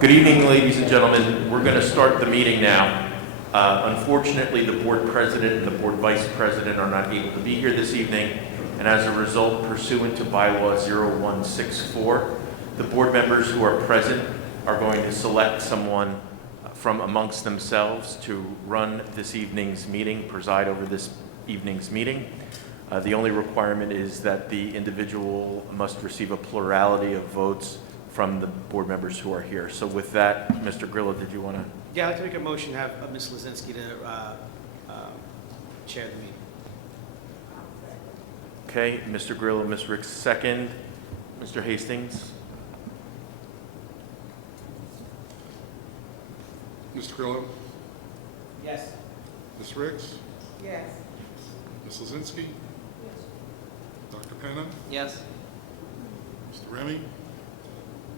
Good evening, ladies and gentlemen. We're going to start the meeting now. Unfortunately, the board president and the board vice president are not able to be here this evening, and as a result, pursuant to bylaw 0164, the board members who are present are going to select someone from amongst themselves to run this evening's meeting, preside over this evening's meeting. The only requirement is that the individual must receive a plurality of votes from the board members who are here. So with that, Mr. Grillo, did you want to? Yeah, I'd like to make a motion to have Ms. Lazinski to chair the meeting. Okay, Mr. Grillo, Ms. Ricks, second. Mr. Hastings? Mr. Grillo? Yes. Ms. Ricks? Yes. Ms. Lazinski? Dr. Penna? Yes. Mr. Remy?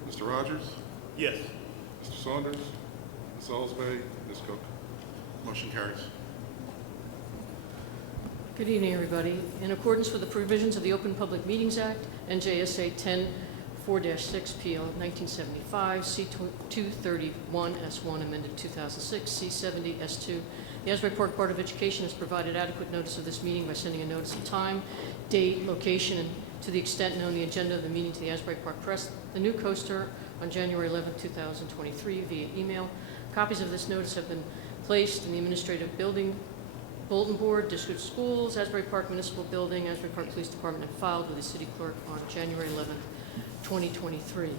Mr. Rogers? Yes. Mr. Saunders? Ms. Ellsby? Ms. Cook? Motion carries. Good evening, everybody. In accordance with the provisions of the Open Public Meetings Act, NJSA 10-4-6 PL 1975, C231 S1 amended 2006, C70 S2, the Asbury Park Board of Education has provided adequate notice of this meeting by sending a notice of time, date, location, and to the extent known, the agenda of the meeting to the Asbury Park Press, the New Coaster, on January 11, 2023, via email. Copies of this notice have been placed in the administrative building, bulletin board, district schools, Asbury Park Municipal Building, Asbury Park Police Department, and filed with the city clerk on January 11, 2023.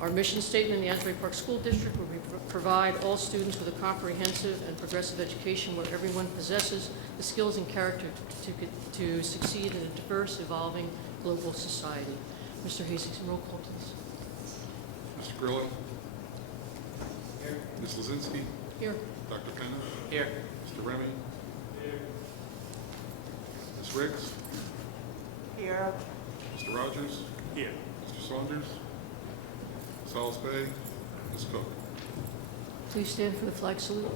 Our mission statement in the Asbury Park School District will provide all students with a comprehensive and progressive education where everyone possesses the skills and character to succeed in a diverse, evolving global society. Mr. Hastings, roll call, please. Mr. Grillo? Here. Ms. Lazinski? Here. Dr. Penna? Here. Mr. Remy? Here. Ms. Ricks? Here. Mr. Rogers? Here. Mr. Saunders? Ms. Ellsby? Ms. Cook? Please stand for the flag salute.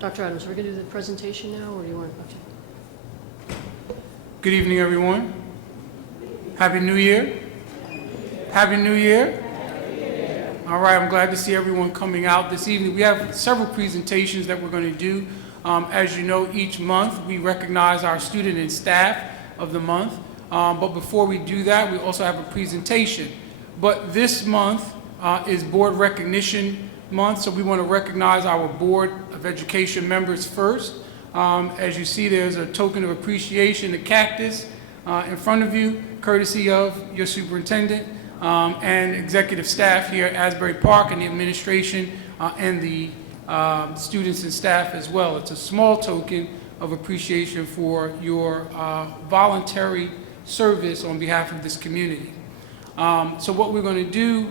Dr. Adams, we're going to do the presentation now, or do you want to? Good evening, everyone. Happy New Year. Happy New Year. All right, I'm glad to see everyone coming out this evening. We have several presentations that we're going to do. As you know, each month we recognize our student and staff of the month. But before we do that, we also have a presentation. But this month is Board Recognition Month, so we want to recognize our Board of Education members first. As you see, there's a token of appreciation, a cactus in front of you, courtesy of your superintendent and executive staff here at Asbury Park, and the administration and the students and staff as well. It's a small token of appreciation for your voluntary service on behalf of this community. So what we're going to do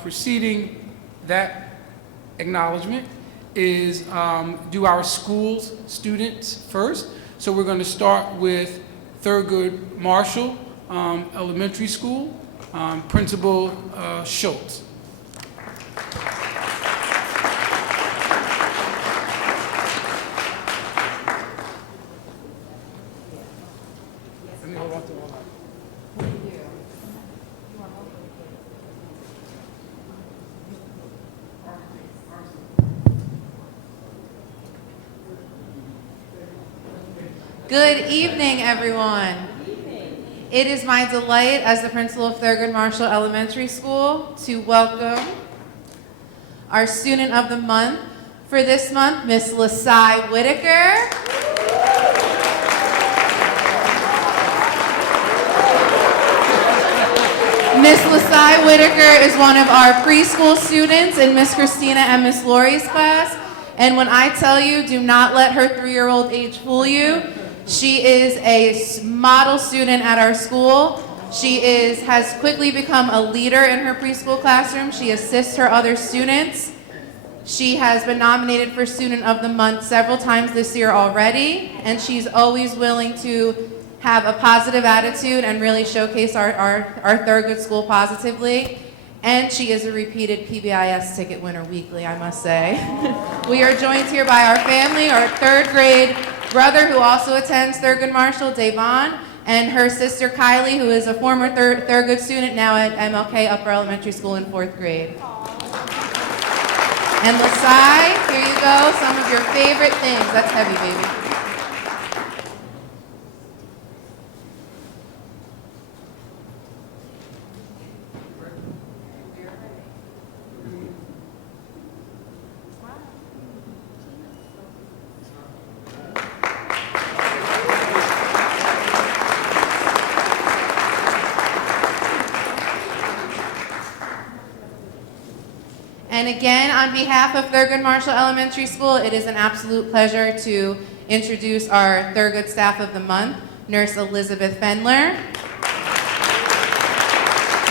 preceding that acknowledgement is do our schools students first. So we're going to start with Thurgood Marshall Elementary School, Principal Schultz. Let me hold on to one. Good evening, everyone. It is my delight as the principal of Thurgood Marshall Elementary School to welcome our student of the month for this month, Miss Lasai Whitaker. Miss Lasai Whitaker is one of our preschool students in Miss Christina and Miss Lori's class. And when I tell you, do not let her 3-year-old age fool you. She is a model student at our school. She has quickly become a leader in her preschool classroom. She assists her other students. She has been nominated for Student of the Month several times this year already, and she's always willing to have a positive attitude and really showcase our Thurgood School positively. And she is a repeated PBIS ticket winner weekly, I must say. We are joined here by our family, our third grade brother who also attends Thurgood Marshall, Davon, and her sister Kylie, who is a former Thurgood student now at MLK Upper Elementary School in 4th grade. And Lasai, here you go, some of your favorite things. That's heavy, baby. And again, on behalf of Thurgood Marshall Elementary School, it is an absolute pleasure to introduce our Thurgood Staff of the Month, Nurse Elizabeth Fendler.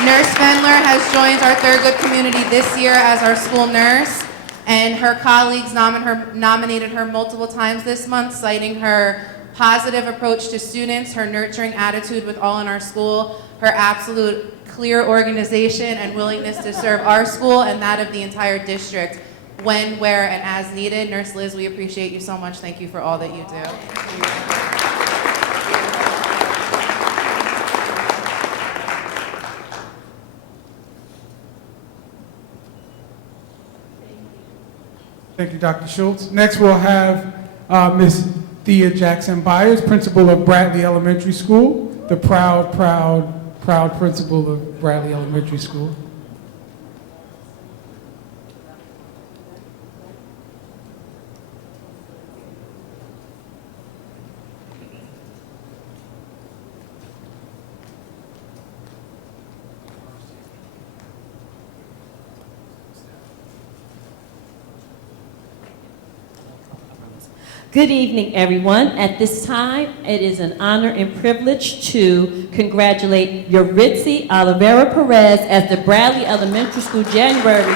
Nurse Fendler has joined our Thurgood community this year as our school nurse, and her colleagues nominated her multiple times this month, citing her positive approach to students, her nurturing attitude with all in our school, her absolute clear organization and willingness to serve our school and that of the entire district when, where, and as needed. Nurse Liz, we appreciate you so much. Thank you for all that you do. Thank you, Dr. Schultz. Next, we'll have Ms. Thea Jackson Byers, principal of Bradley Elementary School, the proud principal of Bradley Elementary School. Good evening, everyone. At this time, it is an honor and privilege to congratulate Yuritsi Oliveira Perez as the Bradley Elementary School January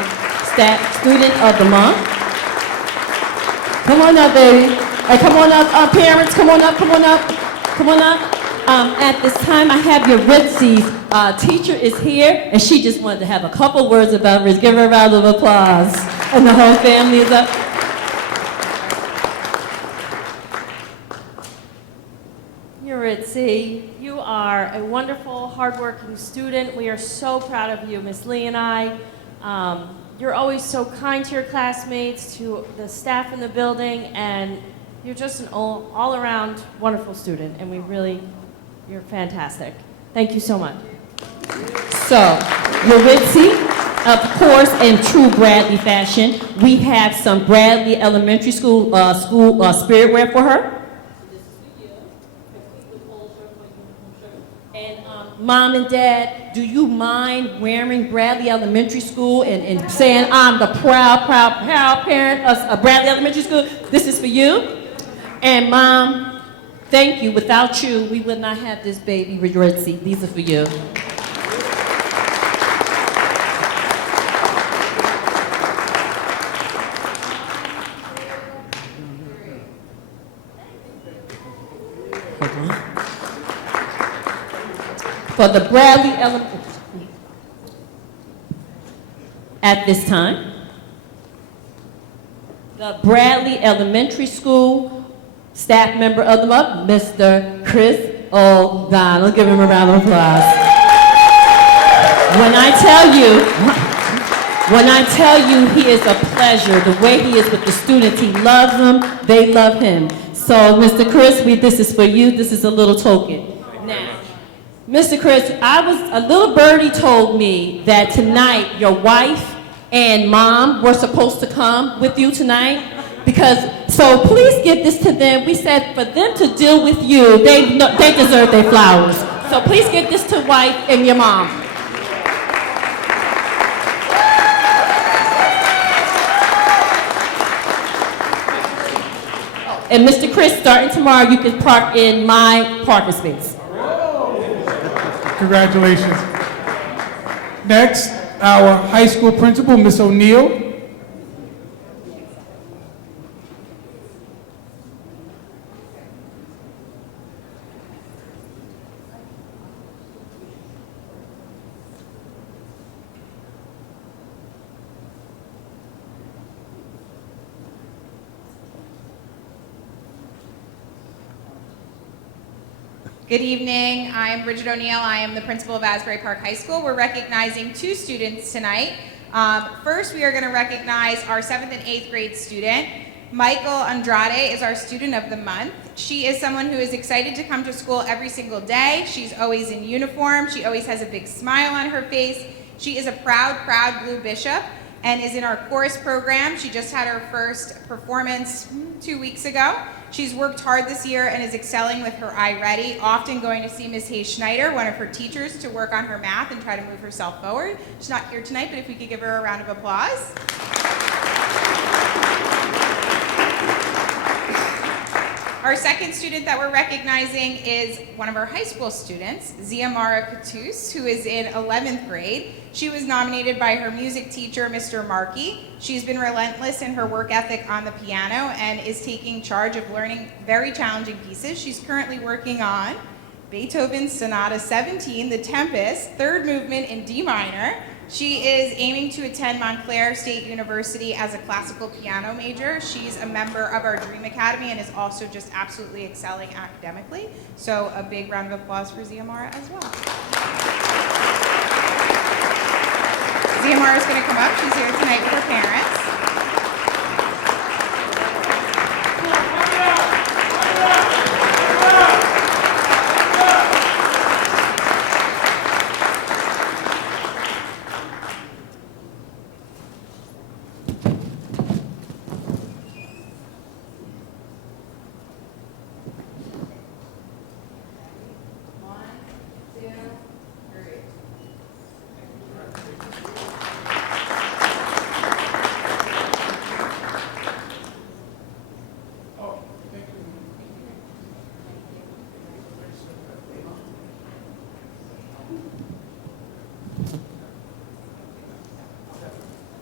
Student of the Month. Come on up, baby. Hey, come on up, parents. Come on up, come on up, come on up. At this time, I have Yuritsi's teacher is here, and she just wanted to have a couple words about her. Give her a round of applause. And the whole family is up. Yuritsi, you are a wonderful, hardworking student. We are so proud of you, Miss Lee and I. You're always so kind to your classmates, to the staff in the building, and you're just an all-around wonderful student, and you're fantastic. Thank you so much. So, Yuritsi, of course, in true Bradley fashion, we have some Bradley Elementary School spirit wear for her. Mom and Dad, do you mind wearing Bradley Elementary School and saying I'm the proud parent of Bradley Elementary School? This is for you. And Mom, thank you. Without you, we would not have this baby, Yuritsi. These are for you. For the Bradley Elementary, at this time, the Bradley Elementary School staff member of the month, Mr. Chris O'Donnell. Give him a round of applause. When I tell you he is a pleasure, the way he is with the students, he loves them, they love him. So, Mr. Chris, this is for you. This is a little token. Now, Mr. Chris, a little birdie told me that tonight your wife and mom were supposed to come with you tonight so please give this to them. We said for them to deal with you, they deserve their flowers. So please give this to wife and your mom. And Mr. Chris, starting tomorrow, you can park in my parking space. Congratulations. Next, our high school principal, Ms. O'Neill. Good evening. I am Bridget O'Neill. I am the principal of Asbury Park High School. We're recognizing 2 students tonight. First, we are going to recognize our 7th and 8th grade student. Michael Andrade is our student of the month. She is someone who is excited to come to school every single day. She's always in uniform. She always has a big smile on her face. She is a proud, proud Blue Bishop and is in our chorus program. She just had her first performance 2 weeks ago. She's worked hard this year and is excelling with her iReady, often going to see Ms. Hayes Schneider, one of her teachers, to work on her math and try to move herself forward. She's not here tonight, but if we could give her a round of applause. Our second student that we're recognizing is one of our high school students, Ziamara Katus, who is in 11th grade. She was nominated by her music teacher, Mr. Markey. She's been relentless in her work ethic on the piano and is taking charge of learning very challenging pieces. She's currently working on Beethoven's Sonata 17, The Tempest, third movement in D minor. She is aiming to attend Montclair State University as a classical piano major. She's a member of our Dream Academy and is also just absolutely excelling academically. So a big round of applause for Ziamara as well. Ziamara is going to come up. She's here tonight with her parents.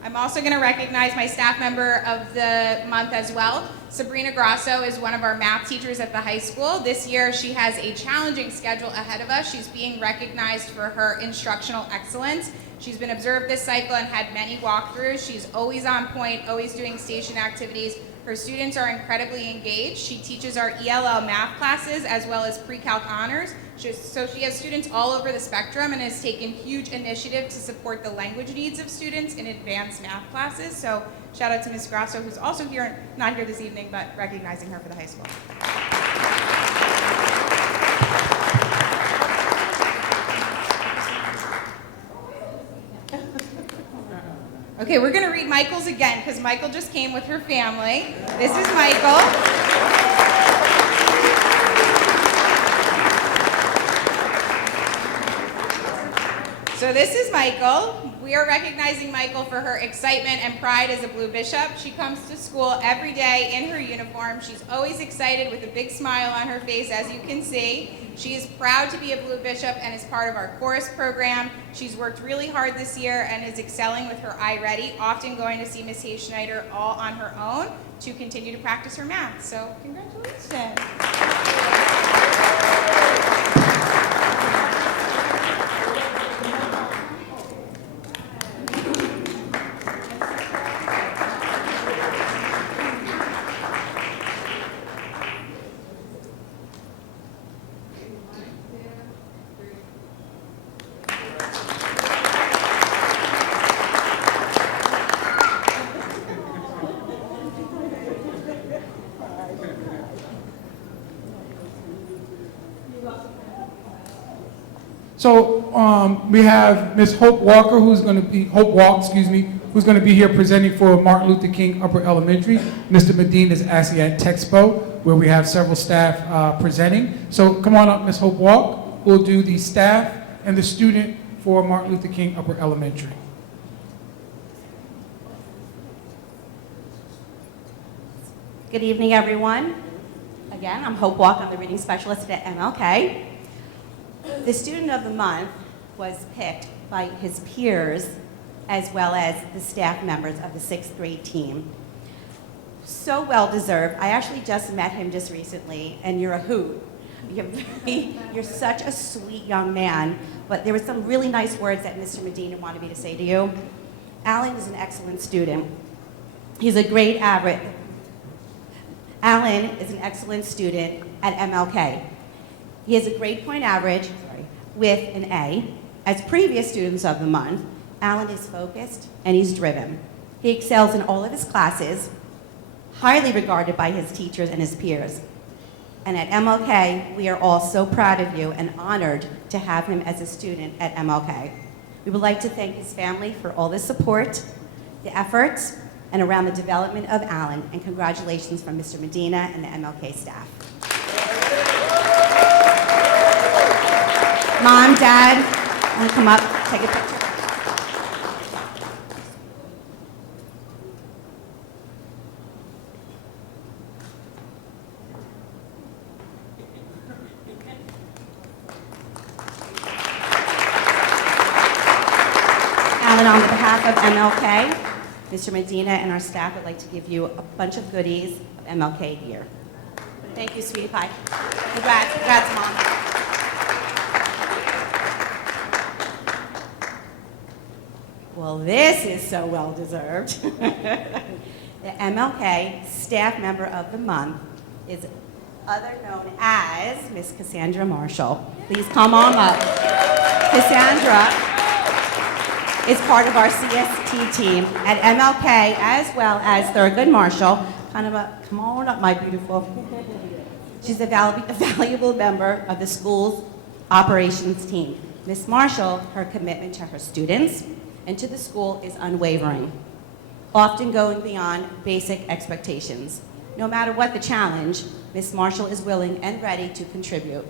I'm also going to recognize my staff member of the month as well. Sabrina Grasso is one of our math teachers at the high school. This year she has a challenging schedule ahead of us. She's being recognized for her instructional excellence. She's been observed this cycle and had many walkthroughs. She's always on point, always doing station activities. Her students are incredibly engaged. She teaches our ELL math classes as well as pre-calc honors. So she has students all over the spectrum and has taken huge initiative to support the language needs of students in advanced math classes. So shout out to Ms. Grasso, who's also here, not here this evening, but recognizing her for the high school. Okay, we're gonna read Michael's again because Michael just came with her family. This is Michael. So this is Michael. We are recognizing Michael for her excitement and pride as a Blue Bishop. She comes to school every day in her uniform. She's always excited with a big smile on her face, as you can see. She is proud to be a Blue Bishop and is part of our chorus program. She's worked really hard this year and is excelling with her iReady, often going to see Ms. Hayes Schneider all on her own to continue to practice her math. So congratulations. So we have Ms. Hope Walker, who's going to be who's going to be here presenting for Martin Luther King Upper Elementary. Mr. Medina is actually at Texpo, where we have several staff presenting. So come on up, Ms. Hope Walk. We'll do the staff and the student for Martin Luther King Upper Elementary. Good evening, everyone. Again, I'm Hope Walk. I'm the reading specialist at MLK. The student of the month was picked by his peers as well as the staff members of the 6th grade team. So well deserved. I actually just met him just recently, and you're a hoot. You're such a sweet young man, but there were some really nice words that Mr. Medina wanted me to say to you. Alan is an excellent student. He's a great Alan is an excellent student at MLK. He has a grade point average with an A. As previous students of the month, Alan is focused and he's driven. He excels in all of his classes, highly regarded by his teachers and his peers. And at MLK, we are all so proud of you and honored to have him as a student at MLK. We would like to thank his family for all the support, the efforts, and around the development of Alan, and congratulations from Mr. Medina and the MLK staff. Mom, Dad, want to come up, take a picture? Alan, on behalf of MLK, Mr. Medina and our staff would like to give you a bunch of goodies of MLK gear. Thank you, sweetie pie. Congrats, Mom. Well, this is so well-deserved. The MLK Staff Member of the Month is other known as Miss Cassandra Marshall. Please come on up. Cassandra is part of our CST team at MLK, as well as Thurgood Marshall. Come on up, my beautiful. She's a valuable member of the school's operations team. Miss Marshall, her commitment to her students and to the school is unwavering, often going beyond basic expectations. No matter what the challenge, Miss Marshall is willing and ready to contribute.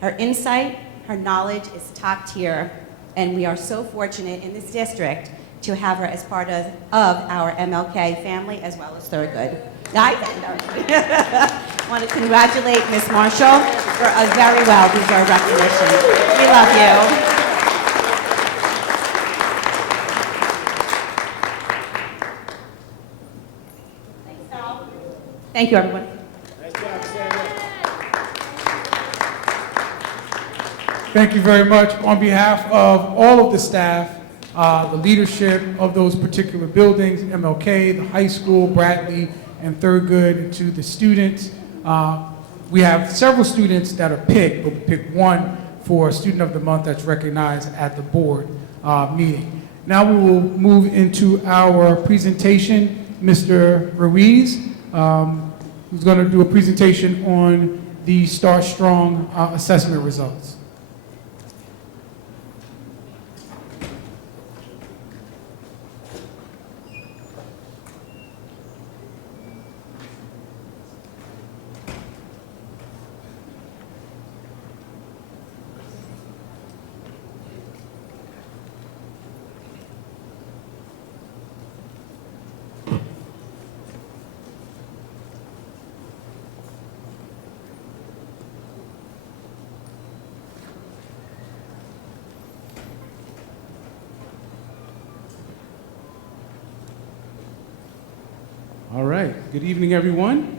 Her insight, her knowledge is top tier, and we are so fortunate in this district to have her as part of our MLK family as well as Thurgood. I want to congratulate Miss Marshall for a very well-deserved recognition. We love you. Thank you, everyone. Thank you very much. On behalf of all of the staff, the leadership of those particular buildings, MLK, the high school, Bradley, and Thurgood, and to the students, we have several students that are picked, but we picked one for Student of the Month that's recognized at the board meeting. Now we will move into our presentation. Mr. Ruiz, who's going to do a presentation on the Start Strong assessment results. All right, good evening, everyone.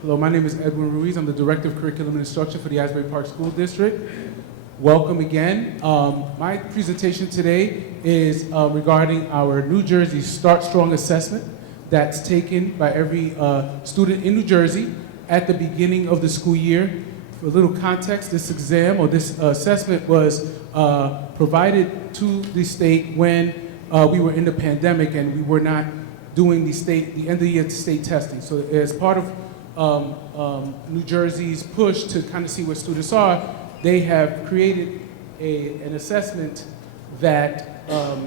Hello, my name is Edwin Ruiz. I'm the Director of Curriculum and Instruction for the Asbury Park School District. Welcome again. My presentation today is regarding our New Jersey Start Strong assessment that's taken by every student in New Jersey at the beginning of the school year. For a little context, this exam or this assessment was provided to the state when we were in the pandemic and we were not doing the end of the year state testing. So as part of New Jersey's push to kind of see where students are, they have created an assessment that, let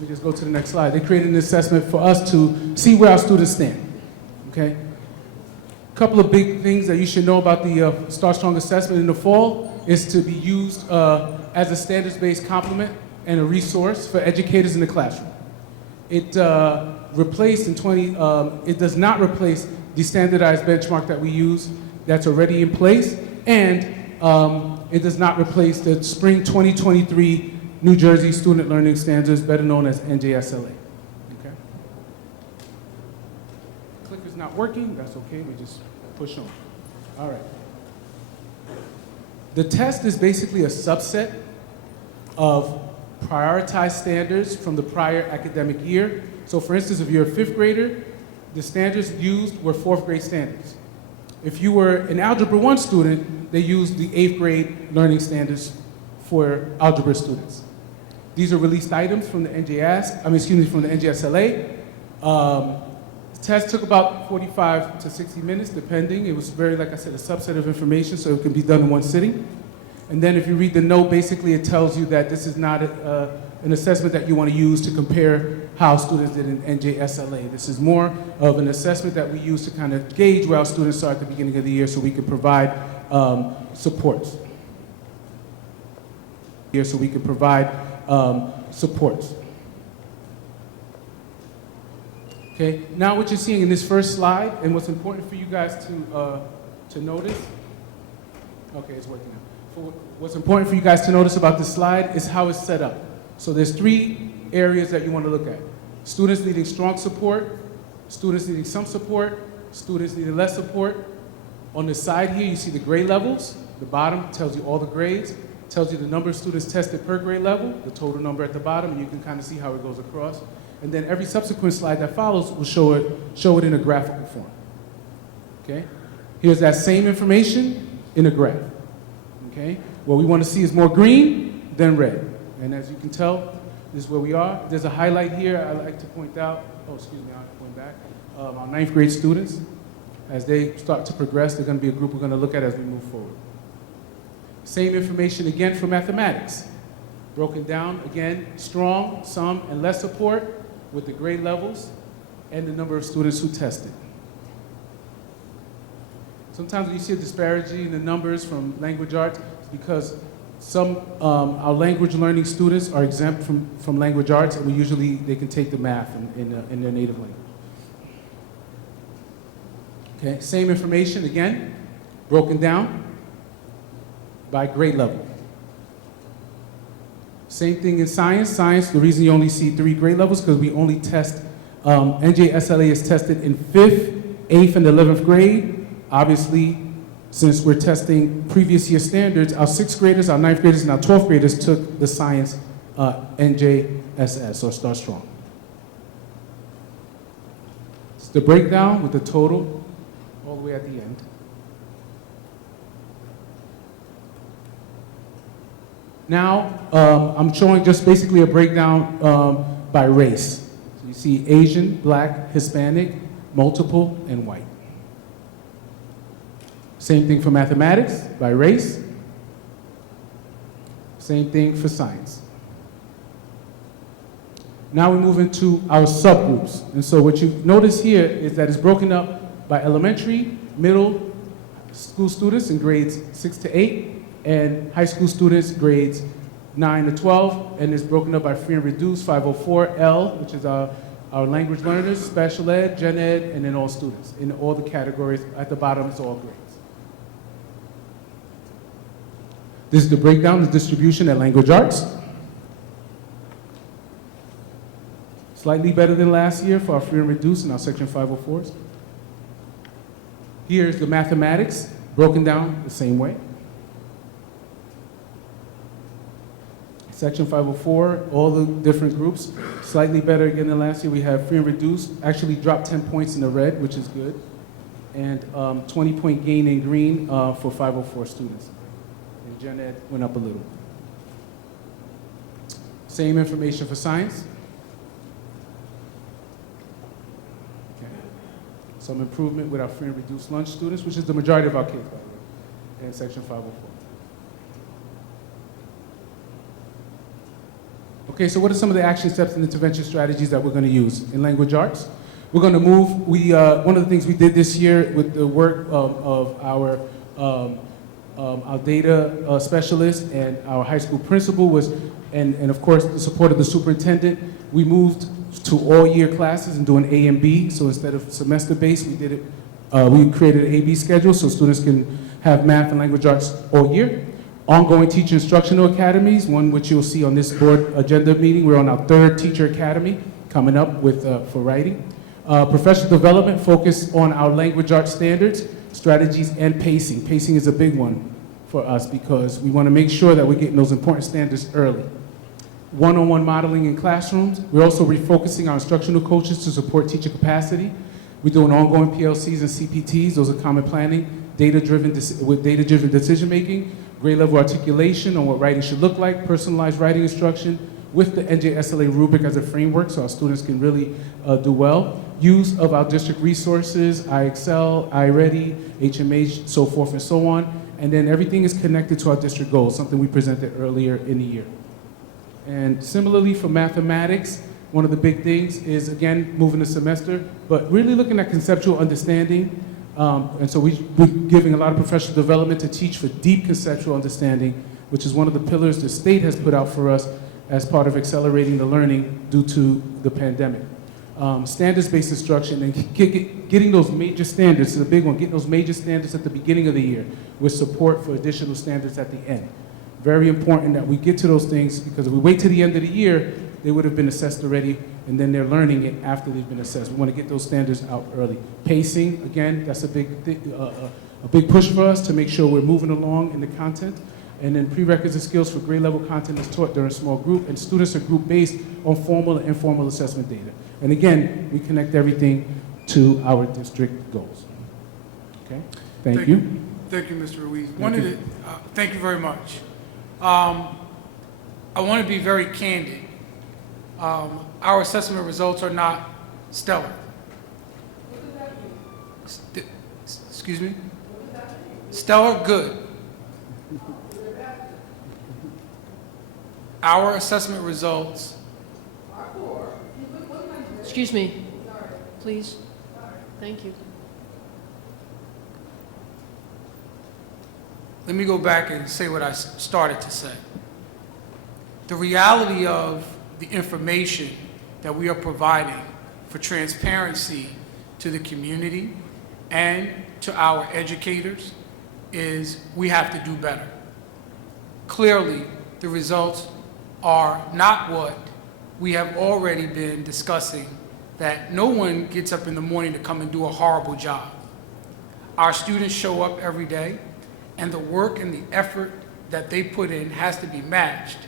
me just go to the next slide. They created an assessment for us to see where our students stand, okay? A couple of big things that you should know about the Start Strong assessment in the fall is to be used as a standards-based complement and a resource for educators in the classroom. It it does not replace the standardized benchmark that we use that's already in place, and it does not replace the Spring 2023 New Jersey Student Learning Standards, better known as NJSLA. Okay? Clicker's not working, that's okay, we just push on. All right. The test is basically a subset of prioritized standards from the prior academic year. So for instance, if you're a fifth grader, the standards used were fourth grade standards. If you were an Algebra 1 student, they use the 8th grade learning standards for algebra students. These are released items from the from the NJSLA. The test took about 45 to 60 minutes, depending. It was very, like I said, a subset of information, so it can be done in one sitting. And then if you read the note, basically it tells you that this is not an assessment that you want to use to compare how students did in NJSLA. This is more of an assessment that we use to kind of gauge where our students are at the beginning of the year so we can provide supports. Supports. Okay, now what you're seeing in this first slide, and what's important for you guys to notice, okay, it's working now. What's important for you guys to notice about this slide is how it's set up. So there's 3 areas that you want to look at. Students needing strong support, students needing some support, students needing less support. On the side here, you see the grade levels. The bottom tells you all the grades, tells you the number of students tested per grade level, the total number at the bottom, and you can kind of see how it goes across. And then every subsequent slide that follows will show it in a graphical form. Okay? Here's that same information in a graph. Okay? What we want to see is more green than red. And as you can tell, this is where we are. There's a highlight here I like to point out. Oh, excuse me, I'm going back. Our 9th grade students, as they start to progress, they're going to be a group we're going to look at as we move forward. Same information again for mathematics. Broken down, again, strong, some, and less support with the grade levels and the number of students who tested. Sometimes when you see a disparity in the numbers from language arts, it's because some our language learning students are exempt from language arts, and they can take the math in their native language. Okay, same information again, broken down by grade level. Same thing in science. Science, the reason you only see 3 grade levels because we only test, NJSLA is tested in 5th, 8th, and 11th grade. Obviously, since we're testing previous year standards, our 6th graders, our 9th graders, and our 12th graders took the science NJSS, or Star Strong. It's the breakdown with the total all the way at the end. Now, I'm showing just basically a breakdown by race. So you see Asian, Black, Hispanic, multiple, and white. Same thing for mathematics, by race. Same thing for science. Now we move into our subgroups. And so what you notice here is that it's broken up by elementary, middle school students in grades 6 to 8, and high school students grades 9 to 12, and it's broken up by free and reduced, 504L, which is our language learners, special ed, gen ed, and then all students. In all the categories, at the bottom, it's all grades. This is the breakdown, the distribution at language arts. Slightly better than last year for our free and reduced and our section 504s. Here's the mathematics, broken down the same way. Section 504, all the different groups, slightly better again than last year. We have free and reduced, actually dropped 10 points in the red, which is good, and 20-point gain in green for 504 students. And gen ed went up a little. Same information for science. Okay. Some improvement with our free and reduced lunch students, which is the majority of our kids, by the way, in section 504. Okay, so what are some of the action steps and intervention strategies that we're going to use in language arts? We're going to move, one of the things we did this year with the work of our data specialist and our high school principal was, and of course the support of the superintendent, we moved to all year classes and doing A and B. So instead of semester based, we did it, we created an A-B schedule so students can have math and language arts all year. Ongoing teacher instructional academies, one which you'll see on this board agenda meeting. We're on our 3rd teacher academy coming up with for writing. Professional development focused on our language arts standards, strategies, and pacing. Pacing is a big one for us because we want to make sure that we're getting those important standards early. One-on-one modeling in classrooms. We're also refocusing our instructional coaches to support teacher capacity. We're doing ongoing PLCs and CPTs. Those are common planning data-driven decision-making, grade level articulation on what writing should look like, personalized writing instruction with the NJSLA rubric as a framework so our students can really do well. Use of our district resources, iExcel, iReady, HMH, so forth and so on. And then everything is connected to our district goals, something we presented earlier in the year. And similarly for mathematics, one of the big things is, again, moving the semester, but really looking at conceptual understanding. And so we're giving a lot of professional development to teach for deep conceptual understanding, which is one of the pillars the state has put out for us as part of accelerating the learning due to the pandemic. Standards-based instruction and getting those major standards, is a big one, getting those major standards at the beginning of the year with support for additional standards at the end. Very important that we get to those things, because if we wait to the end of the year, they would have been assessed already, and then they're learning it after they've been assessed. We want to get those standards out early. Pacing, again, that's a big push for us to make sure we're moving along in the content. And then prerequisite skills for grade level content is taught during a small group, and students are group based on formal and informal assessment data. And again, we connect everything to our district goals. Okay, thank you. Thank you, Mr. Ruiz. Thank you very much. I want to be very candid. Our assessment results are not stellar. Excuse me? Stellar, good. Our assessment results. Excuse me, please. Thank you. Let me go back and say what I started to say. The reality of the information that we are providing for transparency to the community and to our educators is we have to do better. Clearly, the results are not what we have already been discussing, that no one gets up in the morning to come and do a horrible job. Our students show up every day, and the work and the effort that they put in has to be matched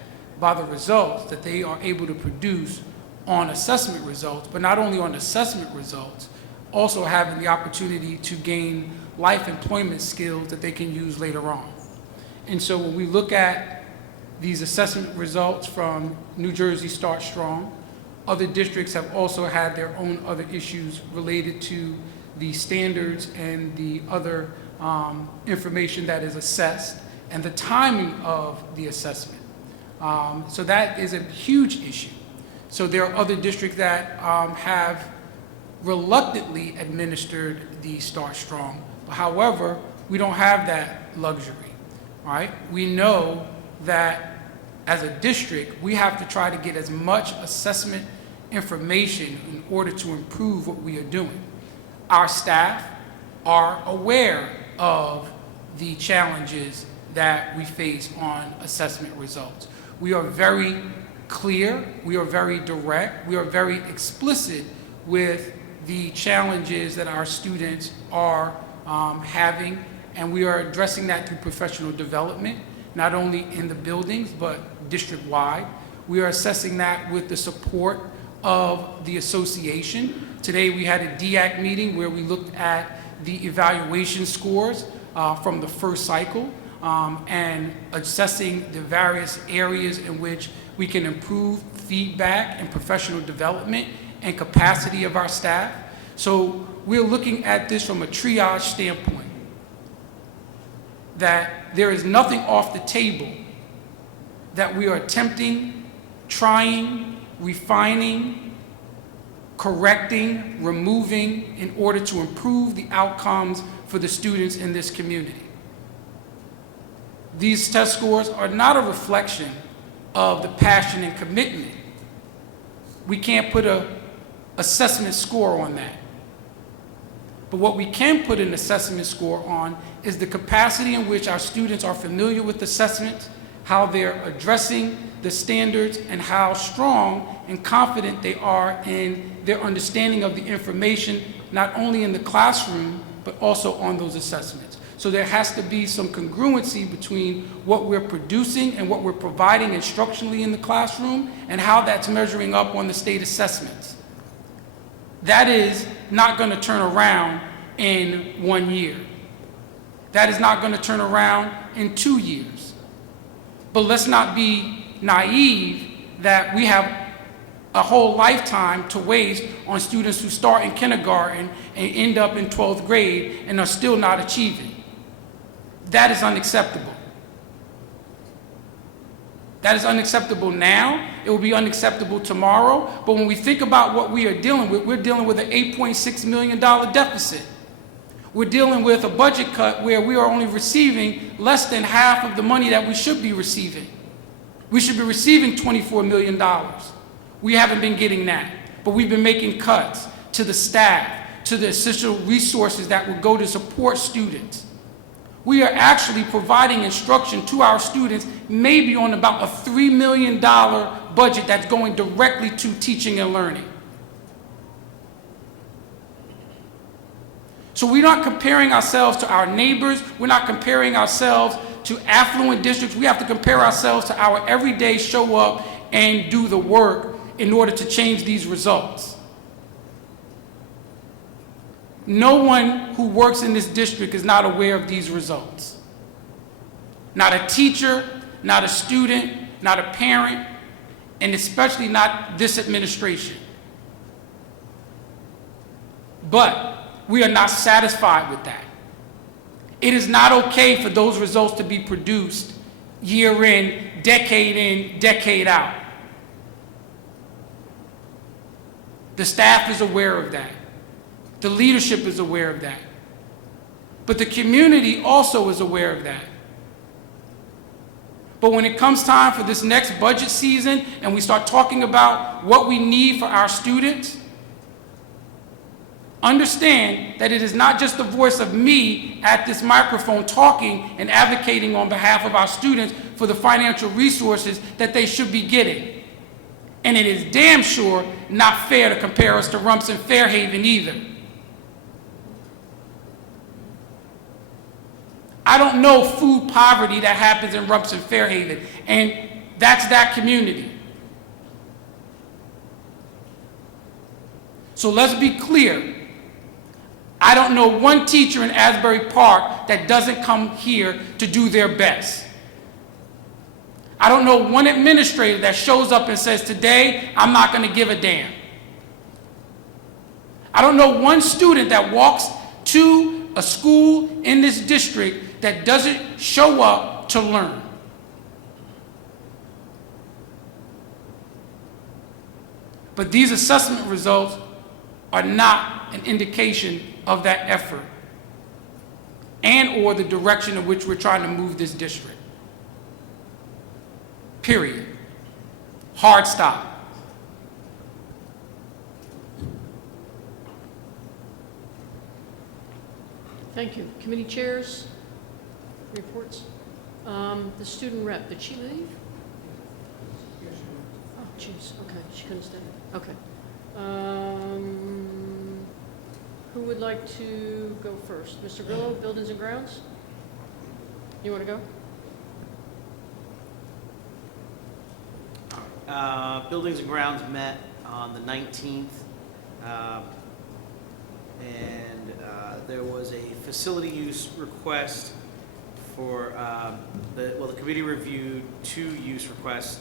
by the results that they are able to produce on assessment results, but not only on assessment results, also having the opportunity to gain life employment skills that they can use later on. And so when we look at these assessment results from New Jersey Start Strong, other districts have also had their own other issues related to the standards and the other information that is assessed and the timing of the assessment. So that is a huge issue. So there are other districts that have reluctantly administered the Start Strong. However, we don't have that luxury, right? We know that as a district, we have to try to get as much assessment information in order to improve what we are doing. Our staff are aware of the challenges that we face on assessment results. We are very clear, we are very direct, we are very explicit with the challenges that our students are having, and we are addressing that through professional development, not only in the buildings, but district-wide. We are assessing that with the support of the association. Today we had a DEAC meeting where we looked at the evaluation scores from the first cycle and assessing the various areas in which we can improve feedback and professional development and capacity of our staff. So we're looking at this from a triage standpoint, that there is nothing off the table that we are attempting, trying, refining, correcting, removing in order to improve the outcomes for the students in this community. These test scores are not a reflection of the passion and commitment. We can't put an assessment score on that. But what we can put an assessment score on is the capacity in which our students are familiar with assessment, how they're addressing the standards, and how strong and confident they are in their understanding of the information, not only in the classroom, but also on those assessments. So there has to be some congruency between what we're producing and what we're providing instructionally in the classroom and how that's measuring up on the state assessments. That is not going to turn around in 1 year. That is not going to turn around in 2 years. But let's not be naive that we have a whole lifetime to waste on students who start in kindergarten and end up in 12th grade and are still not achieving. That is unacceptable. That is unacceptable now. It will be unacceptable tomorrow. But when we think about what we are dealing with, we're dealing with an $8.6 million deficit. We're dealing with a budget cut where we are only receiving less than half of the money that we should be receiving. We should be receiving $24 million. We haven't been getting that. But we've been making cuts to the staff, to the essential resources that will go to support students. We are actually providing instruction to our students maybe on about a $3 million budget that's going directly to teaching and learning. So we're not comparing ourselves to our neighbors. We're not comparing ourselves to affluent districts. We have to compare ourselves to our everyday show up and do the work in order to change these results. No one who works in this district is not aware of these results. Not a teacher, not a student, not a parent, and especially not this administration. But we are not satisfied with that. It is not okay for those results to be produced year in, decade out. The staff is aware of that. The leadership is aware of that. But the community also is aware of that. But when it comes time for this next budget season and we start talking about what we need for our students, understand that it is not just the voice of me at this microphone talking and advocating on behalf of our students for the financial resources that they should be getting. And it is damn sure not fair to compare us to Rumps and Fairhaven either. I don't know food poverty that happens in Rumps and Fairhaven, and that's that community. So let's be clear. I don't know one teacher in Asbury Park that doesn't come here to do their best. I don't know one administrator that shows up and says, today, I'm not going to give a damn. I don't know one student that walks to a school in this district that doesn't show up to learn. But these assessment results are not an indication of that effort and or the direction in which we're trying to move this district. Period. Hard stop. Thank you. Committee chairs, reports. The student rep, did she leave? Oh, jeez, okay, she couldn't stay. Okay. Who would like to go first? Mr. Grillo, Buildings and Grounds? You want to go? Buildings and Grounds met on the 19th, and there was a facility use request for, the committee reviewed 2 use requests.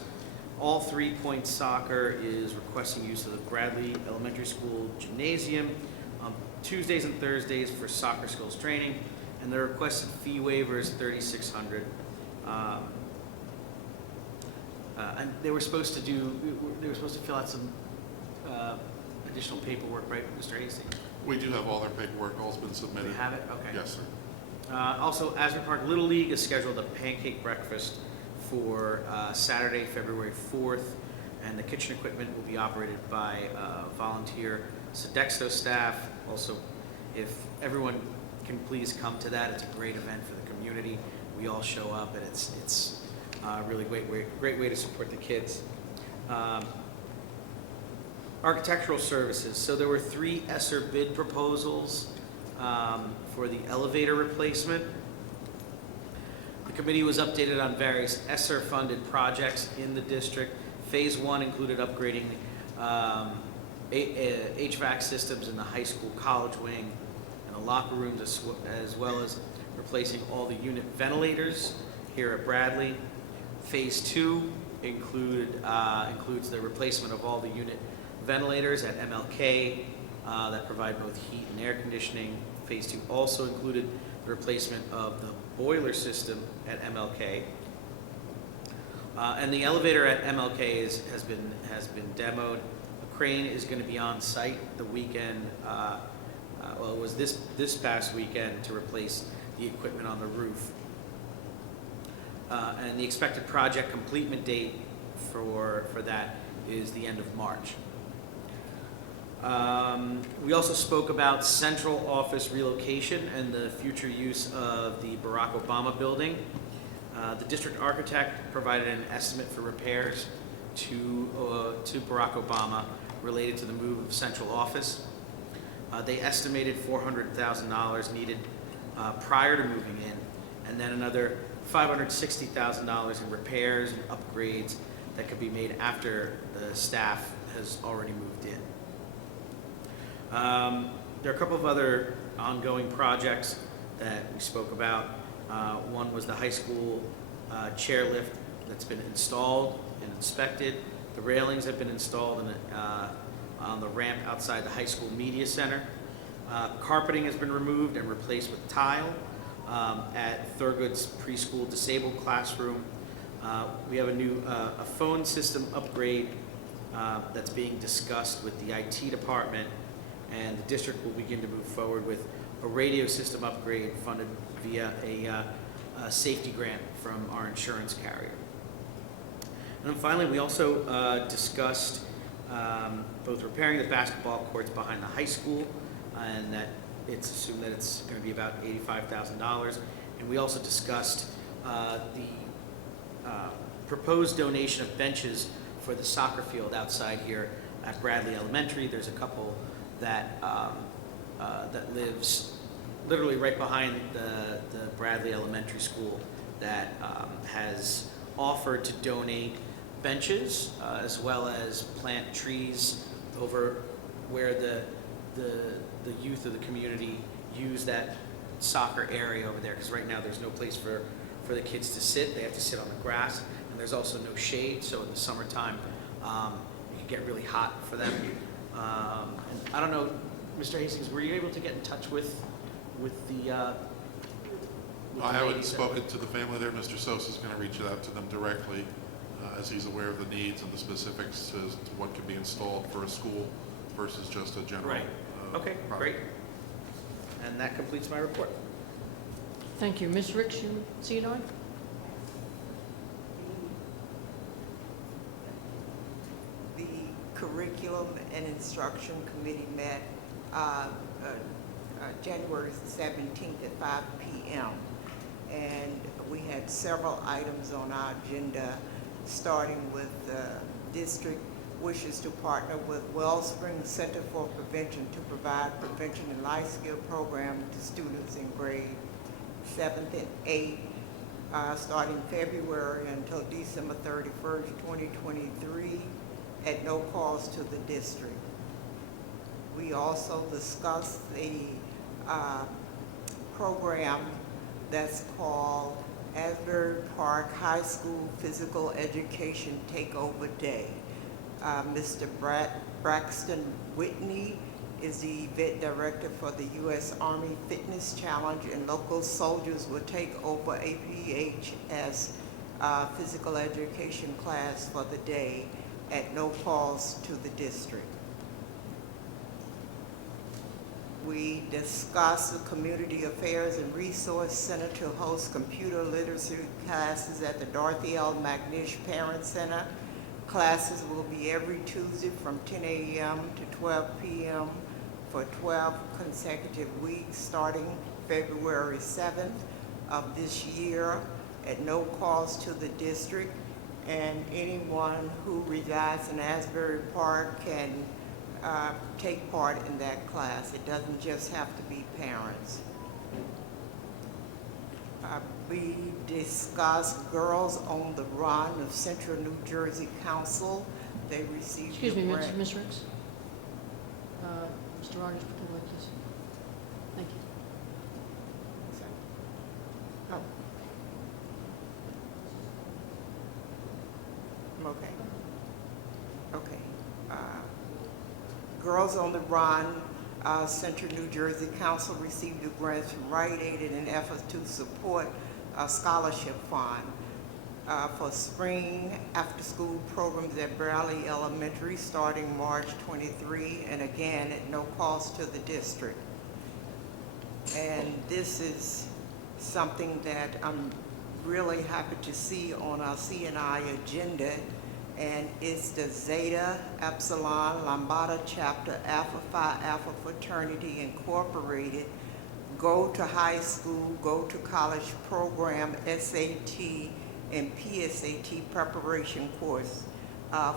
All 3 Point Soccer is requesting use of the Bradley Elementary School Gymnasium on Tuesdays and Thursdays for soccer skills training, and the requested fee waiver is $3,600. And they were supposed to fill out some additional paperwork, right, Mr. Hasty? We do have all their paperwork, all's been Do submitted. we have it? Okay. Yes, sir. Also, Asbury Park Little League has scheduled a pancake breakfast for Saturday, February 4th, and the kitchen equipment will be operated by volunteer Sodexo staff. Also, if everyone can please come to that, it's a great event for the community. We all show up, and it's really great way to support the kids. Architectural services. So there were 3 ESSER bid proposals for the elevator replacement. The committee was updated on various ESSER-funded projects in the district. Phase 1 included upgrading HVAC systems in the high school college wing and the locker rooms, as well as replacing all the unit ventilators here at Bradley. Phase 2 includes the replacement of all the unit ventilators at MLK that provide both heat and air conditioning. Phase 2 also included the replacement of the boiler system at MLK. And the elevator at MLK has been demoed. A crane is going to be on site the weekend. Well, it was this past weekend to replace the equipment on the roof. And the expected project completion date for that is the end of March. We also spoke about central office relocation and the future use of the Barack Obama building. The district architect provided an estimate for repairs to Barack Obama related to the move of central office. They estimated $400,000 needed prior to moving in, and then another $560,000 in repairs and upgrades that could be made after the staff has already moved in. There are a couple of other ongoing projects that we spoke about. One was the high school chairlift that's been installed and inspected. The railings have been installed on the ramp outside the high school media center. Carpeting has been removed and replaced with tile at Thurgood's preschool disabled classroom. We have a phone system upgrade that's being discussed with the IT department, and the district will begin to move forward with a radio system upgrade funded via a safety grant from our insurance carrier. And then finally, we also discussed both repairing the basketball courts behind the high school, and that it's assumed that it's going to be about $85,000. And we also discussed the proposed donation of benches for the soccer field outside here at Bradley Elementary. There's a couple that lives literally right behind the Bradley Elementary School that has offered to donate benches as well as plant trees over where the youth of the community use that soccer area over there, because right now there's no place for the kids to sit. They have to sit on the grass, and there's also no shade, so in the summertime it can get really hot for them. And I don't know, Mr. Hastings, were you able to get in touch with the I haven't spoken to the family there. Mr. Sosa is going to reach out to them directly as he's aware of the needs and the specifics to what can be installed for a school versus just a general. Right. Okay, project. great. And that completes my report. Thank you. Ms. Ricks, you see it on? The Curriculum and Instruction Committee met January 17th at 5 p.m. And we had several items on our agenda, starting with the district wishes to partner with Wellspring Center for Prevention to provide prevention and life skill program to students in grade 7th and 8th, starting February until December 31st, 2023, at no cost to the district. We also discussed the program that's called Asbury Park High School Physical Education Takeover Day. Mr. Braxton Whitney is the event director for the U.S. Army Fitness Challenge, and local soldiers will take over APHS physical education class for the day at no cost to the district. We discussed the Community Affairs and Resource Center to host computer literacy classes at the Dorothy L. McNish Parent Center. Classes will be every Tuesday from 10 a.m. to 12 p.m. for 12 consecutive weeks, starting February 7th of this year at no cost to the district. And anyone who resides in Asbury Park can take part in that class. It doesn't just have to be parents. We discussed Girls on the Run of Central New Jersey Council. They received Excuse me, a grant. Ms. Ricks. Mr. Rogers, please. Thank you. Oh. Okay. Okay. Girls on the Run Central New Jersey Council received a grant from Rite Aid in an effort to support a scholarship fund for spring after-school programs at Bradley Elementary starting March 23, and again at no cost to the district. And this is something that I'm really happy to see on our CNI agenda, and it's the Zeta Epsilon Lambda Chapter Alpha Phi Alpha Fraternity Incorporated Go to High School, Go to College Program SAT and PSAT preparation course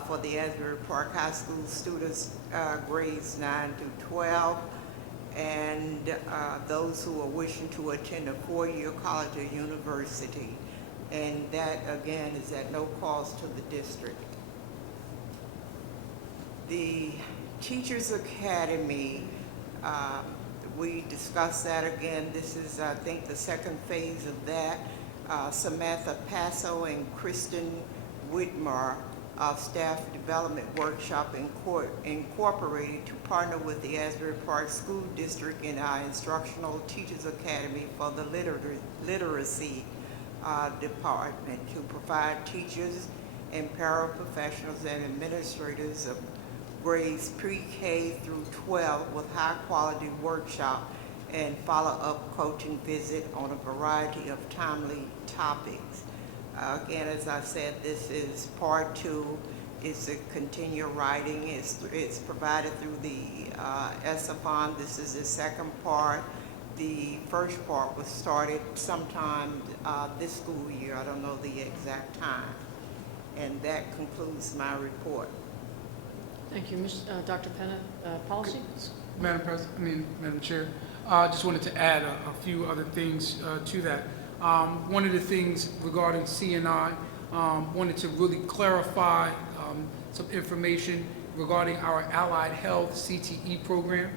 for the Asbury Park High School students grades 9 through 12, and those who are wishing to attend a 4-year college or university. And that, again, is at no cost to the district. The Teachers Academy, we discussed that again. This is, I think, the second phase of that. Samantha Passo and Kristen Whitmer of Staff Development Workshop Incorporated to partner with the Asbury Park School District in our Instructional Teachers Academy for the Literacy Department to provide teachers and paraprofessionals and administrators of grades pre-K through 12 with high-quality workshop and follow-up coaching visit on a variety of timely topics. Again, as I said, this is part 2. It's a continue writing. It's provided through the ESSA-FON. This is the second part. The first part was started sometime this school year. I don't know the exact time. And that concludes my report. Thank you. Dr. Penna, policy? Madam Chair, just wanted to add a few other things to that. One of the things regarding CNI, wanted to really clarify some information regarding our Allied Health CTE program.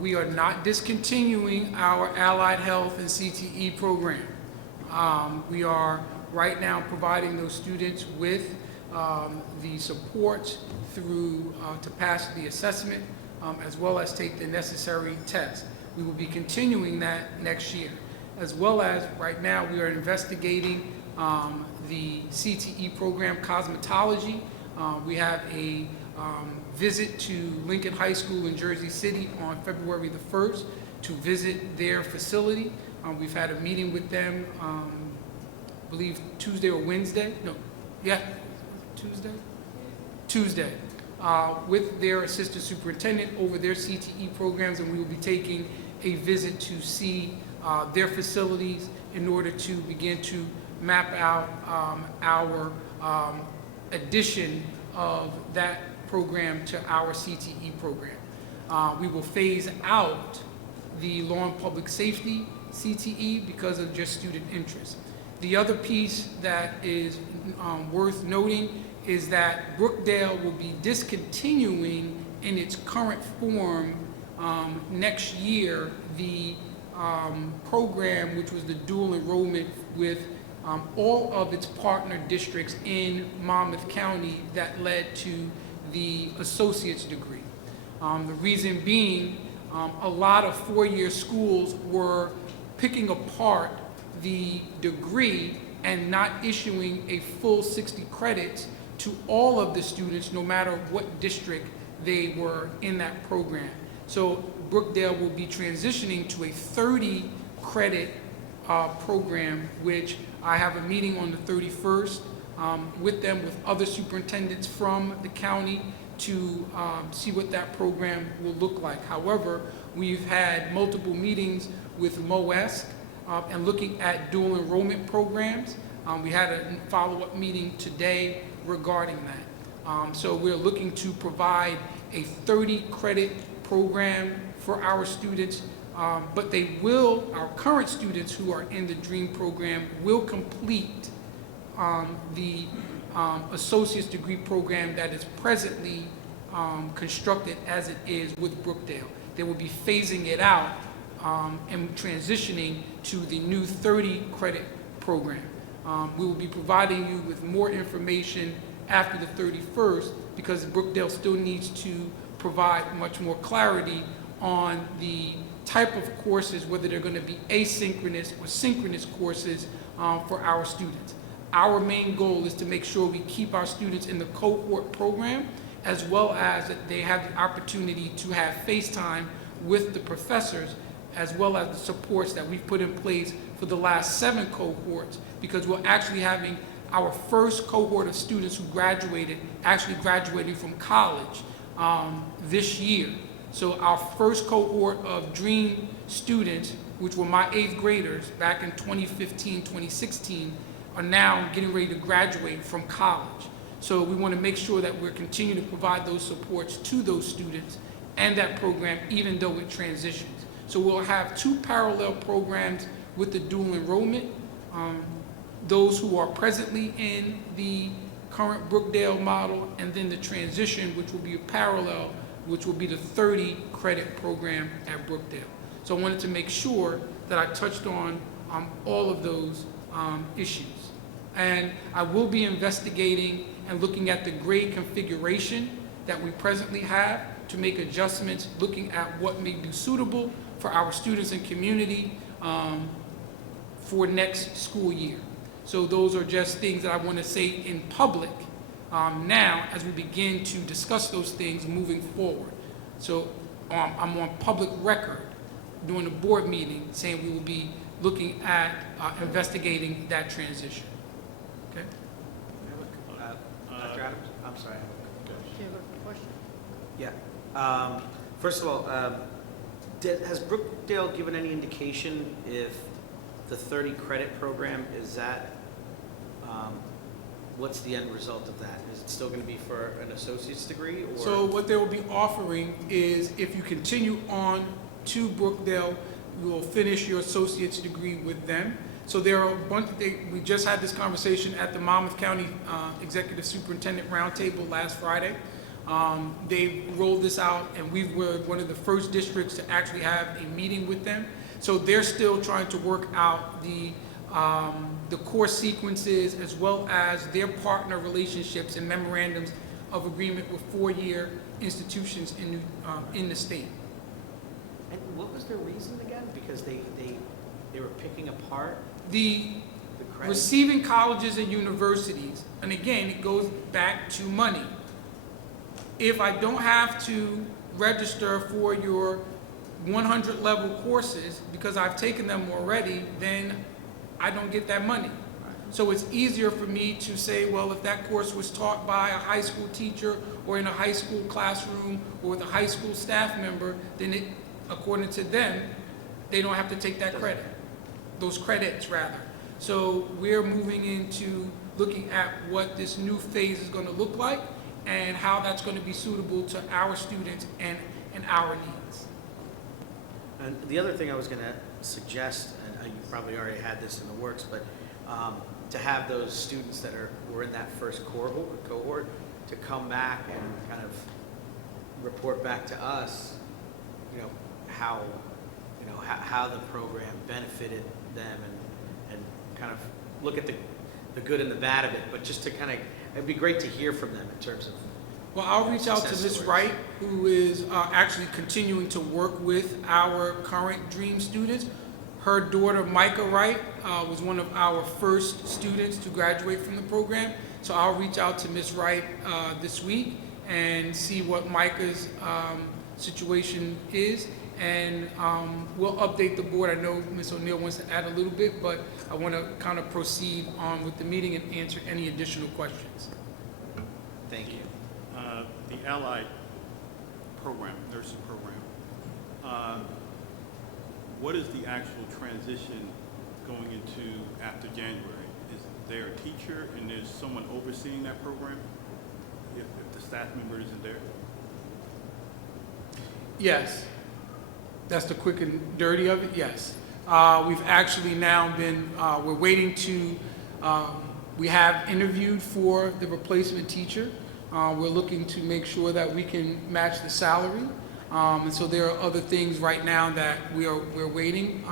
We are not discontinuing our Allied Health and CTE program. We are right now providing those students with the support through to pass the assessment as well as take the necessary tests. We will be continuing that next year. As well as right now we are investigating the CTE program cosmetology. We have a visit to Lincoln High School in Jersey City on February the 1st to visit their facility. We've had a meeting with them, I believe Tuesday or Wednesday. No, yeah, Tuesday, with their assistant superintendent over their CTE programs, and we will be taking a visit to see their facilities in order to begin to map out our addition of that program to our CTE program. We will phase out the law and public safety CTE because of just student interest. The other piece that is worth noting is that Brookdale will be discontinuing in its current form next year the program, which was the dual enrollment with all of its partner districts in Monmouth County that led to the associate's degree. The reason being, a lot of 4-year schools were picking apart the degree and not issuing a full 60 credits to all of the students, no matter what district they were in that program. So Brookdale will be transitioning to a 30 credit program, which I have a meeting on the 31st with them, with other superintendents from the county to see what that program will look like. However, we've had multiple meetings with MOESC and looking at dual enrollment programs. We had a follow-up meeting today regarding that. So we're looking to provide a 30 credit program for our students, but they will, our current students who are in the DREAM program will complete the associate's degree program that is presently constructed as it is with Brookdale. They will be phasing it out and transitioning to the new 30 credit program. We will be providing you with more information after the 31st because Brookdale still needs to provide much more clarity on the type of courses, whether they're going to be asynchronous or synchronous courses for our students. Our main goal is to make sure we keep our students in the cohort program, as well as that they have the opportunity to have FaceTime with the professors, as well as the supports that we've put in place for the last 7 cohorts, because we're actually having our first cohort of students who graduated, actually graduating from college this year. So our first cohort of DREAM students, which were my 8th graders back in 2015, 2016, are now getting ready to graduate from college. So we want to make sure that we're continuing to provide those supports to those students and that program, even though it transitions. So we'll have 2 parallel programs with the dual enrollment. Those who are presently in the current Brookdale model, and then the transition, which will be a parallel, which will be the 30 credit program at Brookdale. So I wanted to make sure that I touched on all of those issues. And I will be investigating and looking at the grade configuration that we presently have to make adjustments, looking at what may be suitable for our students and community for next school year. So those are just things that I want to say in public now as we begin to discuss those things moving forward. So I'm on public record during the board meeting saying we will be looking at investigating that transition. Okay? Dr. Adams? I'm sorry. Do you have a question? Yeah. First of all, has Brookdale given any indication if the 30 credit program, is that, what's the end result of that? Is it still going to be for an associate's degree? Or? So what they will be offering is if you continue on to Brookdale, you will finish your associate's degree with them. So there are a bunch, we just had this conversation at the Monmouth County Executive Superintendent Roundtable last Friday. They rolled this out, and we were one of the first districts to actually have a meeting with them. So they're still trying to work out the course sequences, as well as their partner relationships and memorandums of agreement with 4-year institutions in the state. And what was their reason again? Because they were picking apart The credit? receiving colleges and universities, and again, it goes back to money. If I don't have to register for your 100 level courses because I've taken them already, then I don't get that money. So it's easier for me to say, well, if that course was taught by a high school teacher or in a high school classroom or with a high school staff member, then it, according to them, they don't have to take that credit, those credits rather. So we're moving into looking at what this new phase is going to look like and how that's going to be suitable to our students and our needs. And the other thing I was going to suggest, and you probably already had this in the works, but to have those students that were in that first cohort to come back and kind of report back to us, how the program benefited them and kind of look at the good and the bad of it, but just to kind of, it'd be great to hear from them in terms of. Well, I'll reach out to success Ms. stories. Wright, who is actually continuing to work with our current DREAM students. Her daughter, Micah Wright, was one of our first students to graduate from the program. So I'll reach out to Ms. Wright this week and see what Micah's situation is. And we'll update the board. I know Ms. O'Neill wants to add a little bit, but I want to kind of proceed on with the meeting and answer any additional questions. Thank you. The Allied program, nursing program, what is the actual transition going into after January? Is there a teacher and there's someone overseeing that program if the staff member isn't there? Yes. That's the quick and dirty of it, yes. We've actually now been, we're waiting to, we have interviewed for the replacement teacher. We're looking to make sure that we can match the salary. And so there are other things right now that we're waiting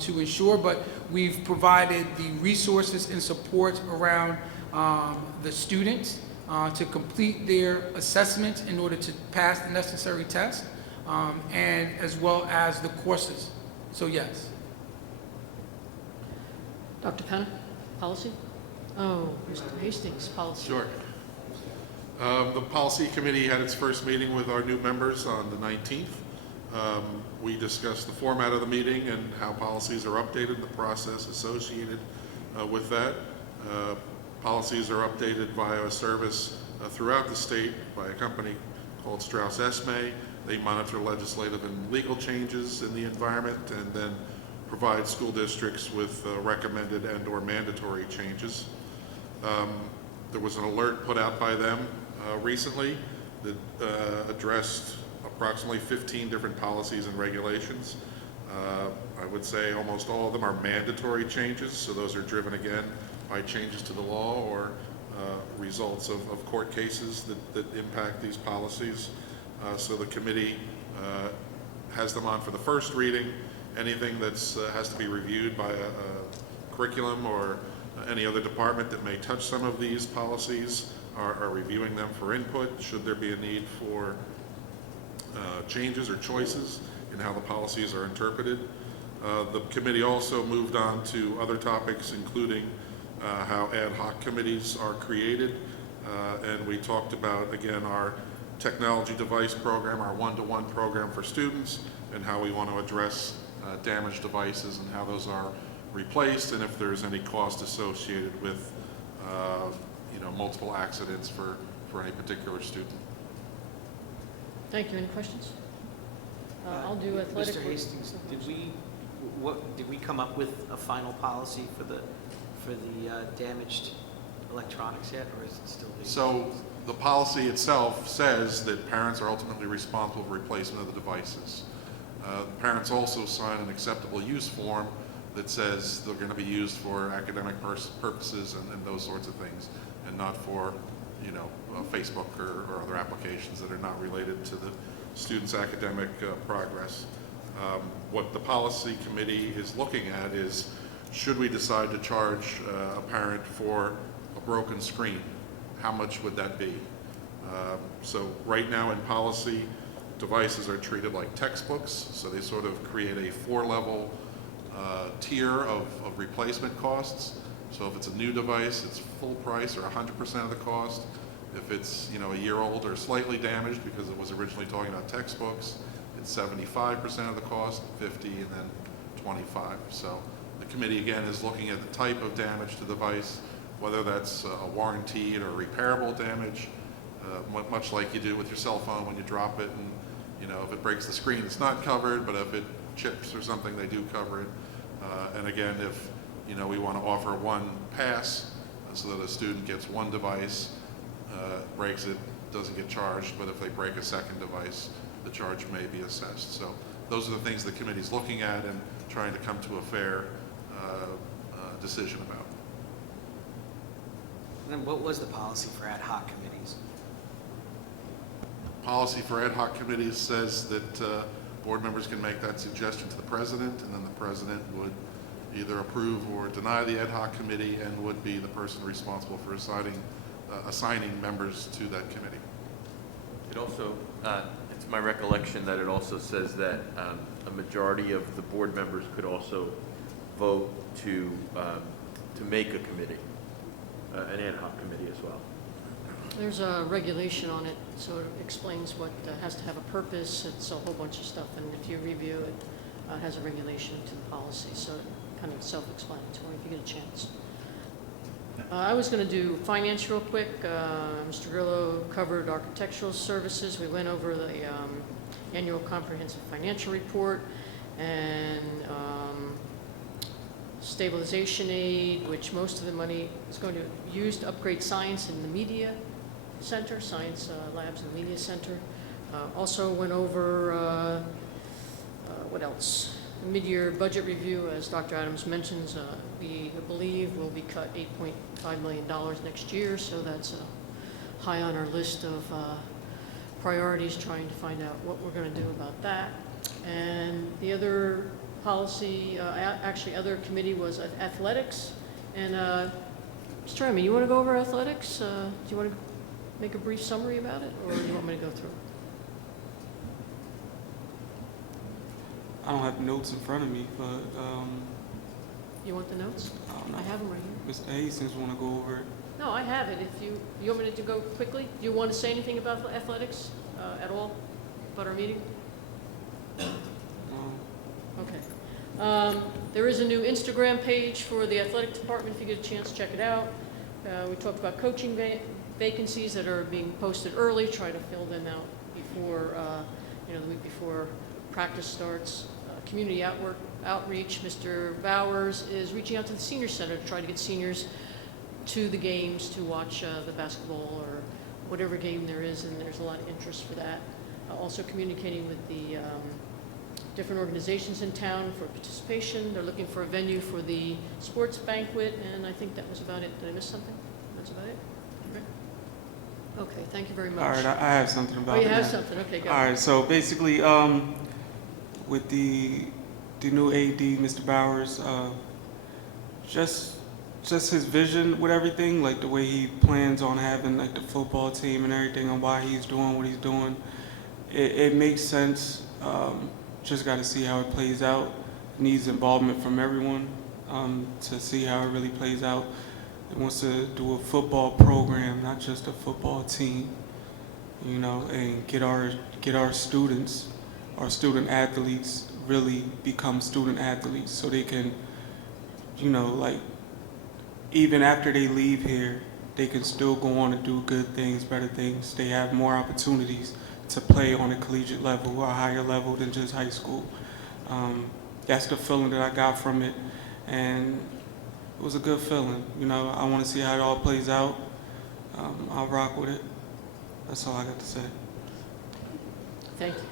to ensure, but we've provided the resources and support around the students to complete their assessments in order to pass the necessary tests, and as well as the courses. So yes. Dr. Penna, policy? Oh, Mr. Hastings, policy. Sure. The policy committee had its first meeting with our new members on the 19th. We discussed the format of the meeting and how policies are updated, the process associated with that. Policies are updated via a service throughout the state by a company called Strauss Esme. They monitor legislative and legal changes in the environment and then provide school districts with recommended and/or mandatory changes. There was an alert put out by them recently that addressed approximately 15 different policies and regulations. I would say almost all of them are mandatory changes, so those are driven again by changes to the law or results of court cases that impact these policies. So the committee has them on for the first reading. Anything that's has to be reviewed by a curriculum or any other department that may touch some of these policies are reviewing them for input. Should there be a need for changes or choices in how the policies are interpreted. The committee also moved on to other topics, including how ad hoc committees are created. And we talked about, again, our technology device program, our one-to-one program for students, and how we want to address damaged devices and how those are replaced, and if there's any cost associated with multiple accidents for any particular student. Thank you. Any questions? I'll do athletic. Mr. Hastings, did we come up with a final policy for the damaged electronics yet, or is it still being? So the policy itself says that parents are ultimately responsible for replacement of the devices. Parents also sign an acceptable use form that says they're going to be used for academic purposes and those sorts of things, and not for, Facebook or other applications that are not related to the student's academic progress. What the policy committee is looking at is, should we decide to charge a parent for a broken screen, how much would that be? So right now in policy, devices are treated like textbooks, so they sort of create a 4-level tier of replacement costs. So if it's a new device, it's full price or 100% of the cost. If it's a year old or slightly damaged because it was originally talking about textbooks, it's 75% of the cost, 50, and then 25. So the committee again is looking at the type of damage to the device, whether that's a warranted or repairable damage, much like you do with your cell phone when you drop it, and if it breaks the screen, it's not covered, but if it chips or something, they do cover it. And again, if we want to offer one pass so that a student gets one device, breaks it, doesn't get charged, but if they break a second device, the charge may be assessed. So those are the things the committee's looking at and trying to come to a fair decision about. And then what was the policy for ad hoc committees? Policy for ad hoc committees says that board members can make that suggestion to the president, and then the president would either approve or deny the ad hoc committee and would be the person responsible for assigning members to that committee. It also, it's my recollection that it also says that a majority of the board members could also vote to make a committee, an ad hoc committee as well. There's a regulation on it, so it explains what has to have a purpose. It's a whole bunch of stuff, and if you review it, it has a regulation to the policy, so kind of self-explanatory if you get a chance. I was going to do finance real quick. Mr. Grillo covered architectural services. We went over the annual comprehensive financial report and stabilization aid, which most of the money is going to be used to upgrade science in the media center, science labs and media center. Also went over, what else? The mid-year budget review, as Dr. Adams mentions, we believe will be cut $8.5 million next year, so that's high on our list of priorities, trying to find out what we're going to do about that. And the other policy, actually other committee was athletics. And Mr. Chairman, you want to go over athletics? Do you want to make a brief summary about it, or do you want me to go through? I don't have notes in front of me, but You want the notes? I don't know. I have them right here. Mr. Hastings want to go over it. No, I have it. If you want me to go quickly? Do you want to say anything about athletics at all, about our meeting? Okay. There is a new Instagram page for the athletic department. If you get a chance, check it out. We talked about coaching vacancies that are being posted early, try to fill them out before, the week before practice starts. Community outreach, Mr. Bowers is reaching out to the senior center to try to get seniors to the games to watch the basketball or whatever game there is, and there's a lot of interest for that. Also communicating with the different organizations in town for participation. They're looking for a venue for the sports banquet, and I think that was about it. Did I miss something? That's about it? Okay, thank you very much. All right, I have something about it. Oh, you have now. something? Okay, go. All right, so basically, with the new AD, Mr. Bowers, just his vision with everything, like the way he plans on having like the football team and everything, and why he's doing what he's doing, it makes sense. Just got to see how it plays out. Needs involvement from everyone to see how it really plays out. He wants to do a football program, not just a football team, and get our students, our student athletes, really become student athletes, so they can, even after they leave here, they can still go on and do good things, better things. They have more opportunities to play on a collegiate level or a higher level than just high school. That's the feeling that I got from it, and it was a good feeling. I want to see how it all plays out. I'll rock with it. That's all I got to say. Thank you.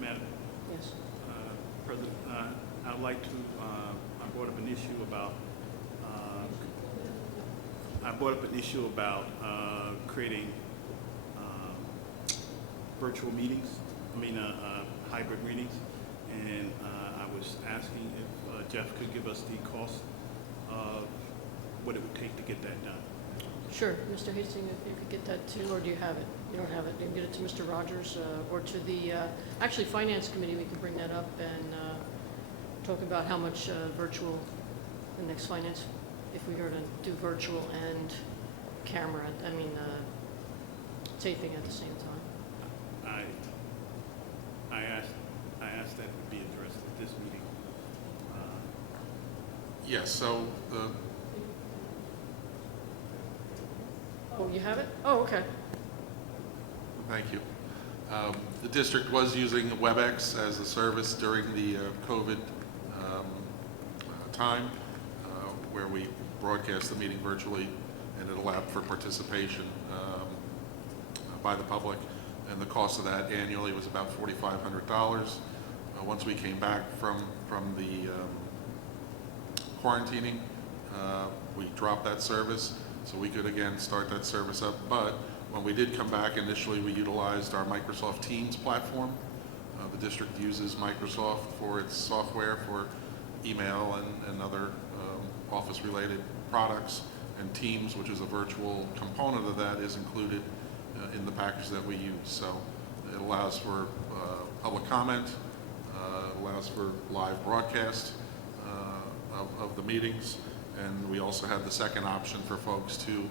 Madam Yes. President, I'd like to, I brought up an issue about creating virtual meetings, hybrid meetings, and I was asking if Jeff could give us the cost of what it would take to get that done. Sure. Mr. Hastings, if you could get that too, or do you have it? You don't have it. You can get it to Mr. Rogers or to the, actually, Finance Committee. We can bring that up and talk about how much virtual, the next finance, if we were to do virtual and camera, taping at the same time. I asked that it be addressed at this meeting. Yes, so Oh, you have it? Oh, okay. thank you. The district was using WebEx as a service during the COVID time, where we broadcast the meeting virtually, and it allowed for participation by the public. And the cost of that annually was about $4,500. Once we came back from the quarantining, we dropped that service so we could again start that service up. But when we did come back, initially we utilized our Microsoft Teams platform. The district uses Microsoft for its software for email and other office-related products, and Teams, which is a virtual component of that, is included in the package that we use. So it allows for public comment, allows for live broadcast of the meetings, and we also have the second option for folks to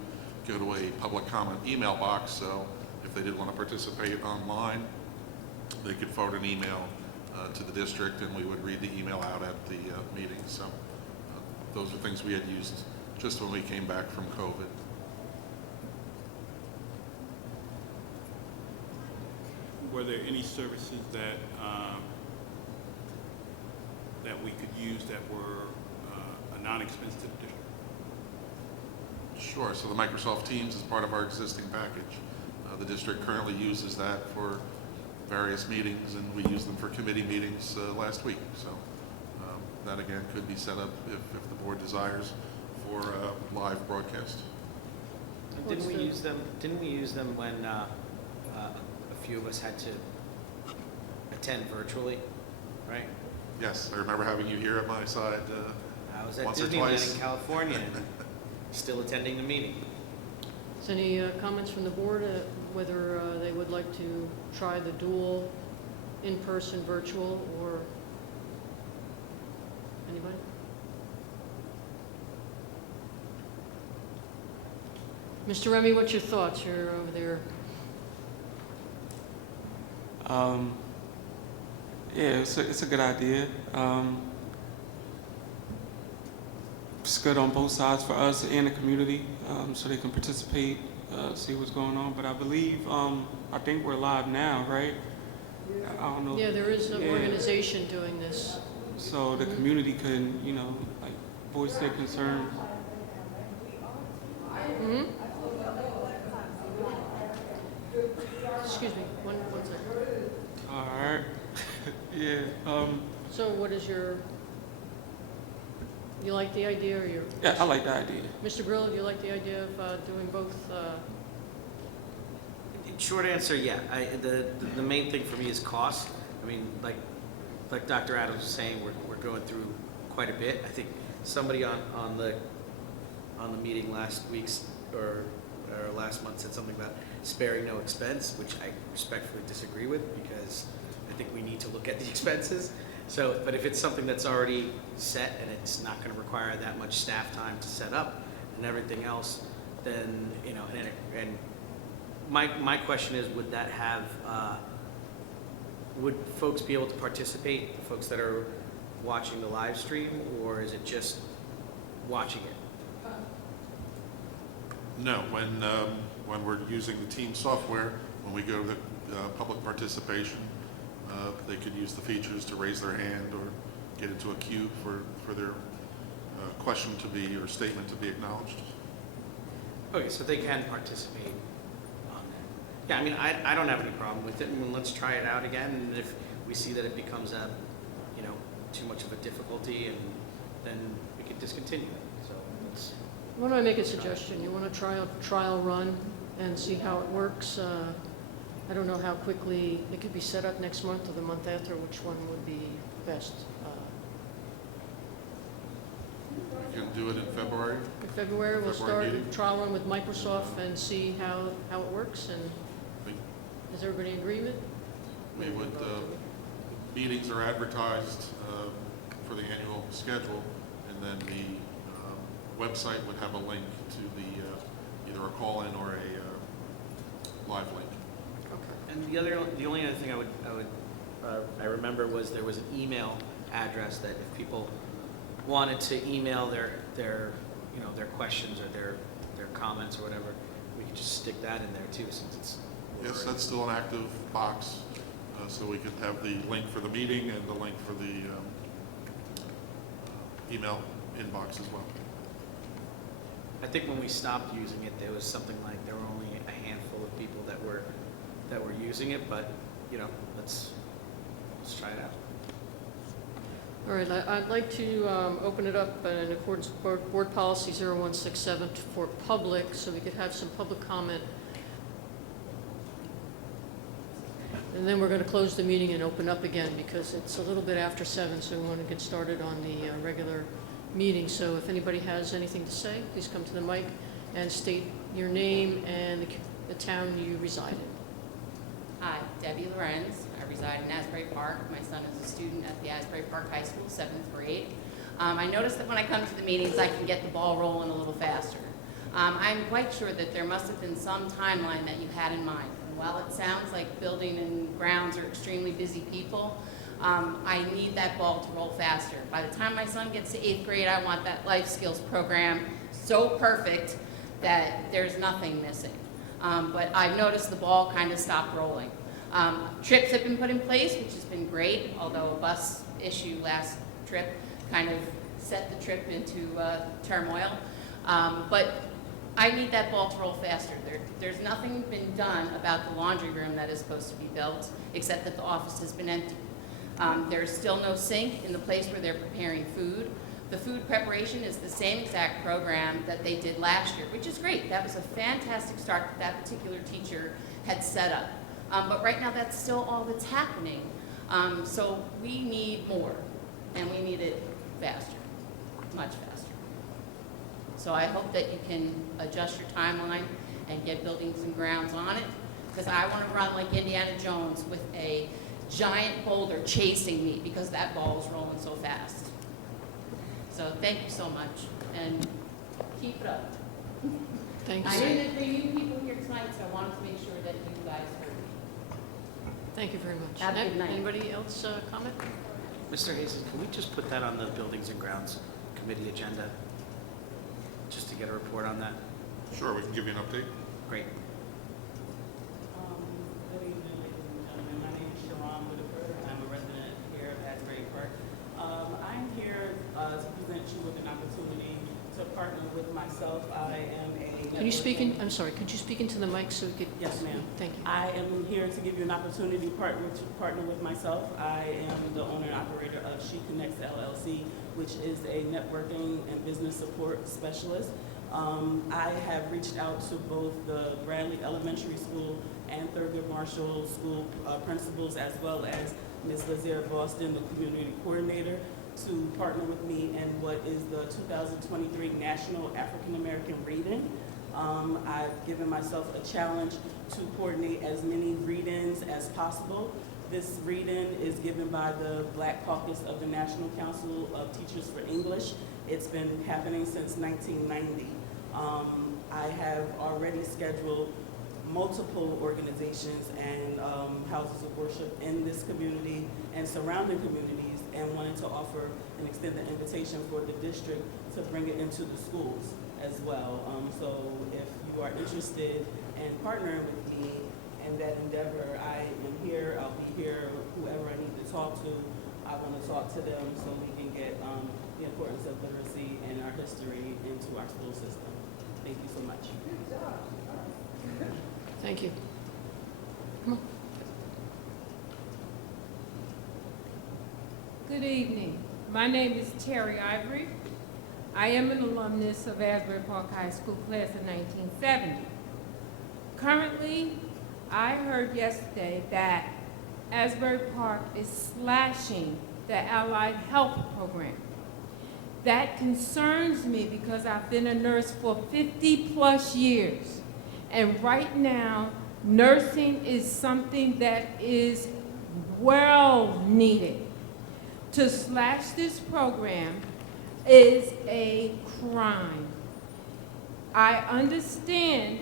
go to a public comment email box. So if they did want to participate online, they could forward an email to the district, and we would read the email out at the meeting. So those are things we had used just when we came back from COVID. Were there any services that that we could use that were a non-expense to the district? Sure. So the Microsoft Teams is part of our existing package. The district currently uses that for various meetings, and we used them for committee meetings last week. So that again could be set up if the board desires for live broadcast. Didn't we use them when few of us had to attend virtually, right? Yes, I remember having you here at my side I was at once or Disneyland twice. in California and still attending the meeting. Is any comments from the board, whether they would like to try the dual in-person virtual, or anybody? Mr. Remy, what's your thoughts? You're over there. Yeah, it's a good idea. It's good on both sides for us and the community, so they can participate, see what's going on. But I believe, I think we're live now, right? I don't know. Yeah, there is an Yeah. organization doing this. So the community can, you know, like voice their concerns. Mhm. Excuse me, one second. All right. Yeah. So what is you like the idea, or you're? Yeah, I like the idea. Mr. Grillo, do you like the idea of doing both? Short answer, yeah. The main thing for me is cost. I mean, like Dr. Adams was saying, we're going through quite a bit. I think somebody on the meeting last week's or last month said something about sparing no expense, which I respectfully disagree with, because I think we need to look at the expenses. So, but if it's something that's already set and it's not going to require that much staff time to set up and everything else, then, you know, and my question is, would that have, would folks be able to participate, the folks that are watching the live stream, or is it just watching it? No, when we're using the team software, when we go to the public participation, they could use the features to raise their hand or get into a queue for their question to be, or statement to be acknowledged. Okay, so they can participate on that. Yeah, I mean, I don't have any problem with it, and let's try it out again, and if we see that it becomes too much of a difficulty, and then we can discontinue it, so let's. Why don't I make a suggestion? You want to try a trial run and see how it works? I don't know how quickly it could be set up next month or the month after, which one would be best? You can do it in February. In February, we'll February start meeting. a trial run with Microsoft and see how it works, and is everybody in agreement? We would, meetings are advertised for the annual schedule, and then the website would have a link to the either a call-in or a live link. And the only other thing I remember was there was an email address that if people wanted to email their questions or their comments or whatever, we could just stick that in there too, since it's. Yes, that's still an active box, so we could have the link for the meeting and the link for the email inbox as well. I think when we stopped using it, there was something like there were only a handful of people that were using it, but let's try it out. All right, I'd like to open it up in accordance with Board Policy 0167 for public, so we could have some public comment. And then we're going to close the meeting and open up again, because it's a little bit after 7, so we want to get started on the regular meeting. So if anybody has anything to say, please come to the mic and state your name and the town you reside in. Hi, Debbie Lorenz. I reside in Asbury Park. My son is a student at the Asbury Park High School, 7th grade. I noticed that when I come to the meetings, I can get the ball rolling a little faster. I'm quite sure that there must have been some timeline that you had in mind. And while it sounds like building and grounds are extremely busy people, I need that ball to roll faster. By the time my son gets to 8th grade, I want that life skills program so perfect that there's nothing missing. But I've noticed the ball kind of stopped rolling. Trips have been put in place, which has been great, although a bus issue last trip kind of set the trip into turmoil. But I need that ball to roll faster. There's nothing been done about the laundry room that is supposed to be built, except that the office has been empty. There's still no sink in the place where they're preparing food. The food preparation is the same exact program that they did last year, which is great. That was a fantastic start that particular teacher had set up. But right now, that's still all that's happening. So we need more, and we need it faster, much faster. So I hope that you can adjust your timeline and get buildings and grounds on it, because I want to run like Indiana Jones with a giant boulder chasing me because that ball is rolling so fast. So thank you so much, and keep it up. Thanks. I didn't bring you people here tonight, so I wanted to make sure that you guys heard me. Thank you very much. Have a good night. Anybody else comment? Mr. Hayes, can we just put that on the Buildings and Grounds Committee agenda? Just to get a report on that? Sure, we can give you an update. Great. Good evening, ladies and gentlemen. My name is Sharon Whitaker. I'm a resident here of Asbury Park. I'm here to present you with an opportunity to partner with myself. I am a... Can you speak in, I'm sorry, could you speak into the mic so we could? Yes, ma'am. Thank you. I am here to give you an opportunity to partner with myself. I am the owner and operator of She Connects LLC, which is a networking and business support specialist. I have reached out to both the Bradley Elementary School and Thurgood Marshall School principals, as well as Ms. Lazier Boston, the community coordinator, to partner with me in what is the 2023 National African American Read-In. I've given myself a challenge to coordinate as many read-ins as possible. This read-in is given by the Black Caucus of the National Council of Teachers for English. It's been happening since 1990. I have already scheduled multiple organizations and houses of worship in this community and surrounding communities, and wanted to offer and extend the invitation for the district to bring it into the schools as well. So if you are interested in partnering with me in that endeavor, I am here, I'll be here, whoever I need to talk to, I want to talk to them so we can get the importance of literacy and our history into our school system. Thank you so much. Thank you. Come on. Good evening. My name is Terry Ivory. I am an alumnus of Asbury Park High School, class of 1970. Currently, I heard yesterday that Asbury Park is slashing the Allied Health Program. That concerns me because I've been a nurse for 50+ years. And right now, nursing is something that is well needed. To slash this program is a crime. I understand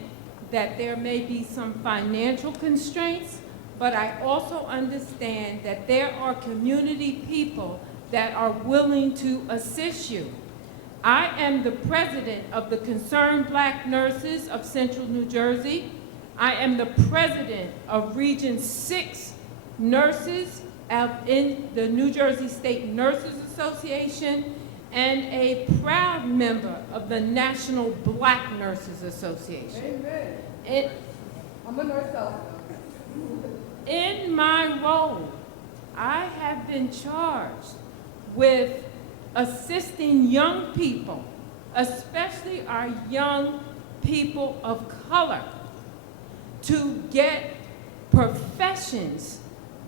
that there may be some financial constraints, but I also understand that there are community people that are willing to assist you. I am the president of the Concerned Black Nurses of Central New Jersey. I am the president of Region 6 Nurses in the New Jersey State Nurses Association, and a proud member of the National Black Nurses Association. Amen. I'm a nurse also. In my role, I have been charged with assisting young people, especially our young people of color, to get professions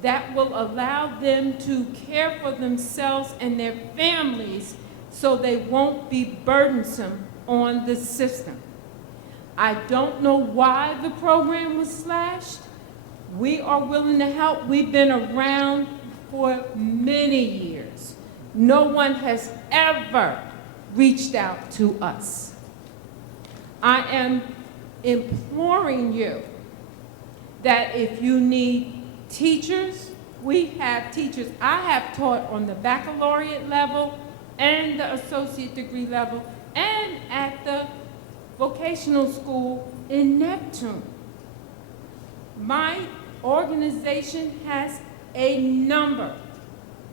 that will allow them to care for themselves and their families so they won't be burdensome on the system. I don't know why the program was slashed. We are willing to help. We've been around for many years. No one has ever reached out to us. I am imploring you that if you need teachers, we have teachers. I have taught on the baccalaureate level and the associate degree level and at the vocational school in Neptune. My organization has a number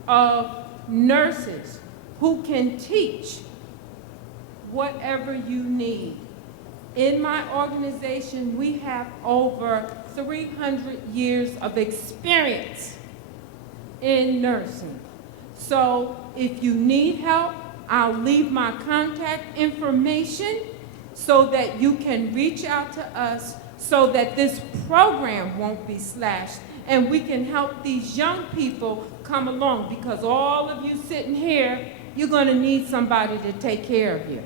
of nurses who can teach whatever you need. In my organization, we have over 300 years of experience in nursing. So if you need help, I'll leave my contact information so that you can reach out to us so that this program won't be slashed and we can help these young people come along, because all of you sitting here, you're going to need somebody to take care of you.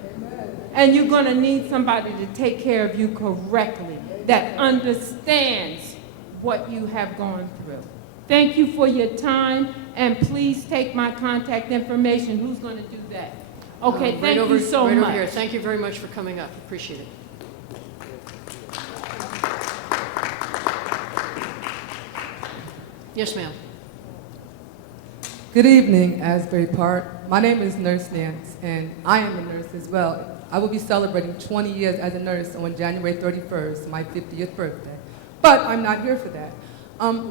And you're going to need somebody to take care of you correctly, that understands what you have gone through. Thank you for your time, and please take my contact information. Who's going to do that? Okay, thank you so right much. over here. Thank you very much for coming up. Appreciate it. Yes, ma'am. Good evening, Asbury Park. My name is Nurse Nance, and I am a nurse as well. I will be celebrating 20 years as a nurse on January 31st, my 50th birthday. But I'm not here for that.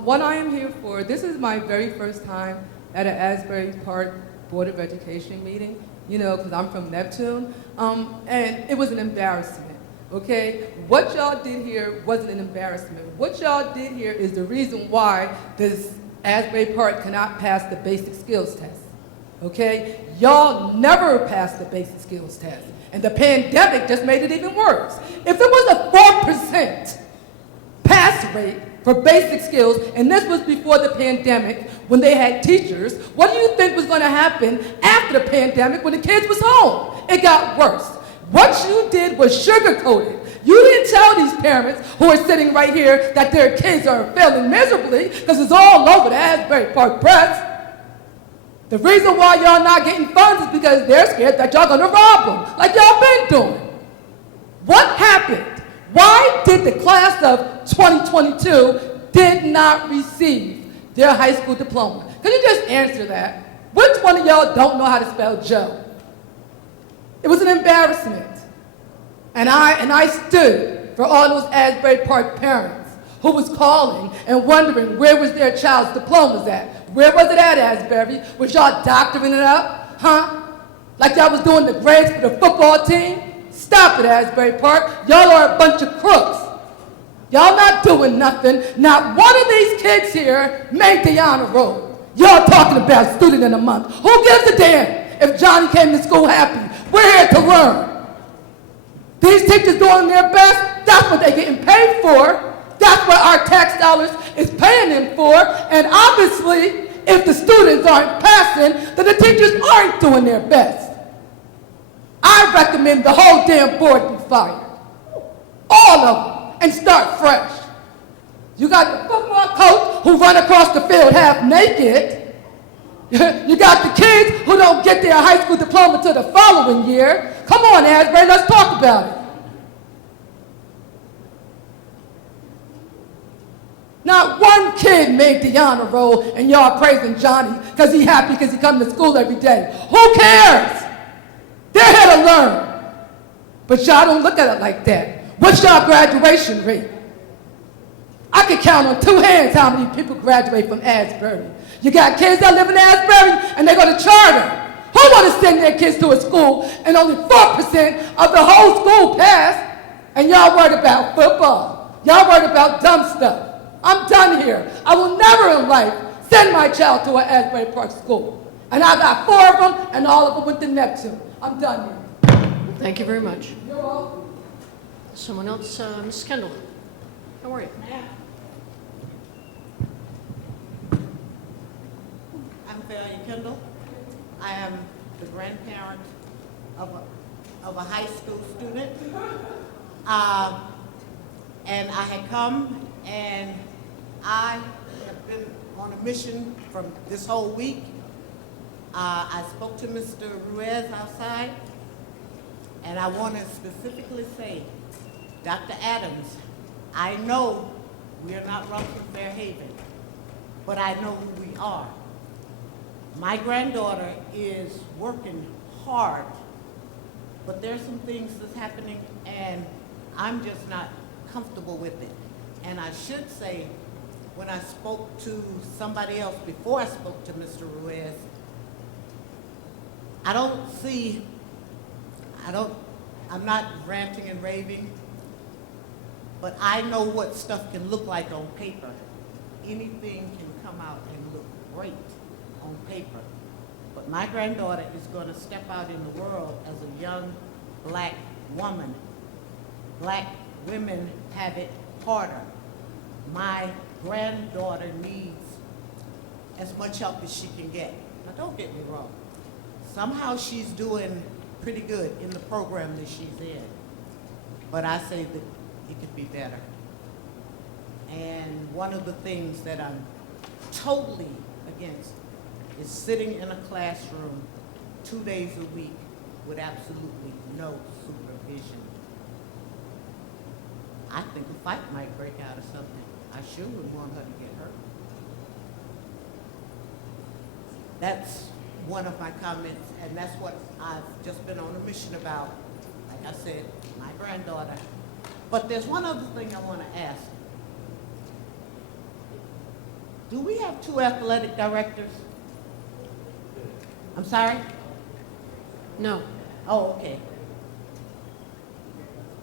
What I am here for, this is my very first time at an Asbury Park Board of Education meeting, you know, because I'm from Neptune, and it was an embarrassment, okay? What y'all did here wasn't an embarrassment. What y'all did here is the reason why this Asbury Park cannot pass the basic skills test, okay? Y'all never passed the basic skills test, and the pandemic just made it even worse. If it was a 4% pass rate for basic skills, and this was before the pandemic when they had teachers, what do you think was going to happen after the pandemic when the kids was home? It got worse. What you did was sugarcoated. You didn't tell these parents who are sitting right here that their kids are failing miserably, because it's all over the Asbury Park press. The reason why y'all not getting funds is because they're scared that y'all gonna rob them, like y'all been doing. What happened? Why did the class of 2022 did not receive their high school diploma? Can you just answer that? Which one of y'all don't know how to spell Joe? It was an embarrassment. And I stood for all those Asbury Park parents who was calling and wondering where was their child's diplomas at. Where was it at, Asbury? Was y'all doctoring it up? Huh? Like y'all was doing the grades for the football team? Stop it, Asbury Park. Y'all are a bunch of crooks. Y'all not doing nothing. Not one of these kids here made the honor roll. Y'all talking about student in a month. Who gives a damn if Johnny came to school happy? We're here to learn. These teachers doing their best, that's what they're getting paid for. That's what our tax dollars is paying them for. And obviously, if the students aren't passing, then the teachers aren't doing their best. I recommend the whole damn board be fired. All of them. And start fresh. You got the football coach who run across the field half naked. You got the kids who don't get their high school diploma till the following year. Come on, Asbury, let's talk about it. Not one kid made the honor roll, and y'all praising Johnny because he happy because he comes to school every day. Who cares? They're here to learn. But y'all don't look at it like that. What's y'all graduation rate? I can count on two hands how many people graduate from Asbury. You got kids that live in Asbury and they go to charter. Who want to send their kids to a school and only 4% of the whole school pass? And y'all worried about football. Y'all worried about dumb stuff. I'm done here. I will never in life send my child to an Asbury Park school. And I got 4 of them, and all of them went to Neptune. I'm done here. Thank you very much. You're welcome. Someone else, Ms. Kendall. How are you? I'm Thalia Kendall. I am the grandparent of a high school student. And I had come and I have been on a mission from this whole week. I spoke to Mr. Ruiz outside, and I want to specifically say, Dr. Adams, I know we are not Rumford Fairhaven, but I know who we are. My granddaughter is working hard, but there's some things that's happening, and I'm just not comfortable with it. And I should say, when I spoke to somebody else before I spoke to Mr. Ruiz, I'm not ranting and raving, but I know what stuff can look like on paper. Anything can come out and look great on paper. But my granddaughter is going to step out in the world as a young black woman. Black women have it harder. My granddaughter needs as much help as she can get. Now, don't get me wrong. Somehow she's doing pretty good in the program that she's in. But I say that it could be better. And one of the things that I'm totally against is sitting in a classroom 2 days a week with absolutely no supervision. I think a fight might break out or something. I sure wouldn't want her to get hurt. That's one of my comments, and that's what I've just been on a mission about. Like I said, my granddaughter. But there's one other thing I want to ask. Do we have 2 athletic directors? I'm sorry? No. Oh, okay.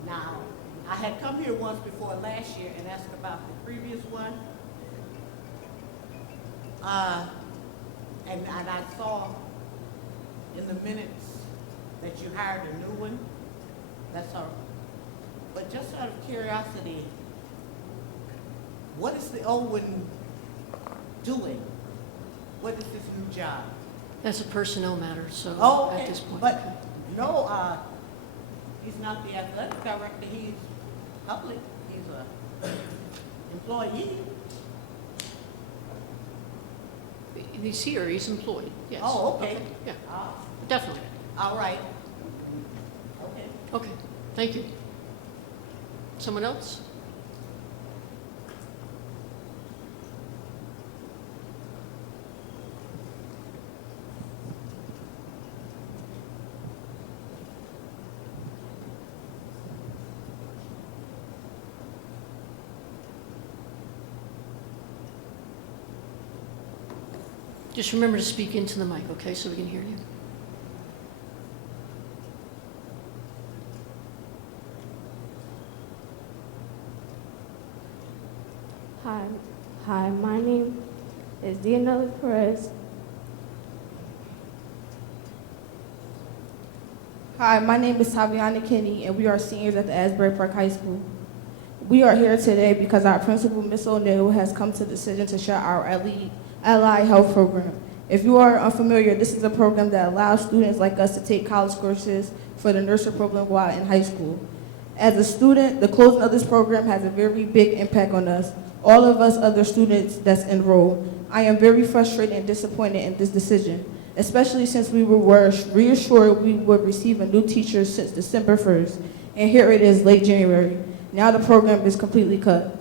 Now, I had come here once before last year and asked about the previous one. And I saw in the minutes that you hired a new one. That's all. But just out of curiosity, what is the old one doing? What is his new job? That's a personnel matter, so Oh, okay. at this point. But no, he's not the athletic director. He's public. He's a employee. He's here, he's employed, yes. Oh, okay. Yeah, definitely. All right. Okay. Okay, thank you. Someone else? Just remember to speak into the mic, okay, so we can hear you. Hi, my name is Diana Perez. Hi, my name is Taviana Kinney, and we are seniors at the Asbury Park High School. We are here today because our principal, Ms. O'Neill, has come to the decision to shut our Ally Health program. If you are unfamiliar, this is a program that allows students like us to take college courses for the nursery program while in high school. As a student, the closing of this program has a very big impact on us, all of us other students that's enrolled. I am very frustrated and disappointed in this decision, especially since we were reassured we would receive a new teacher since December 1st, and here it is late January. Now the program is completely cut.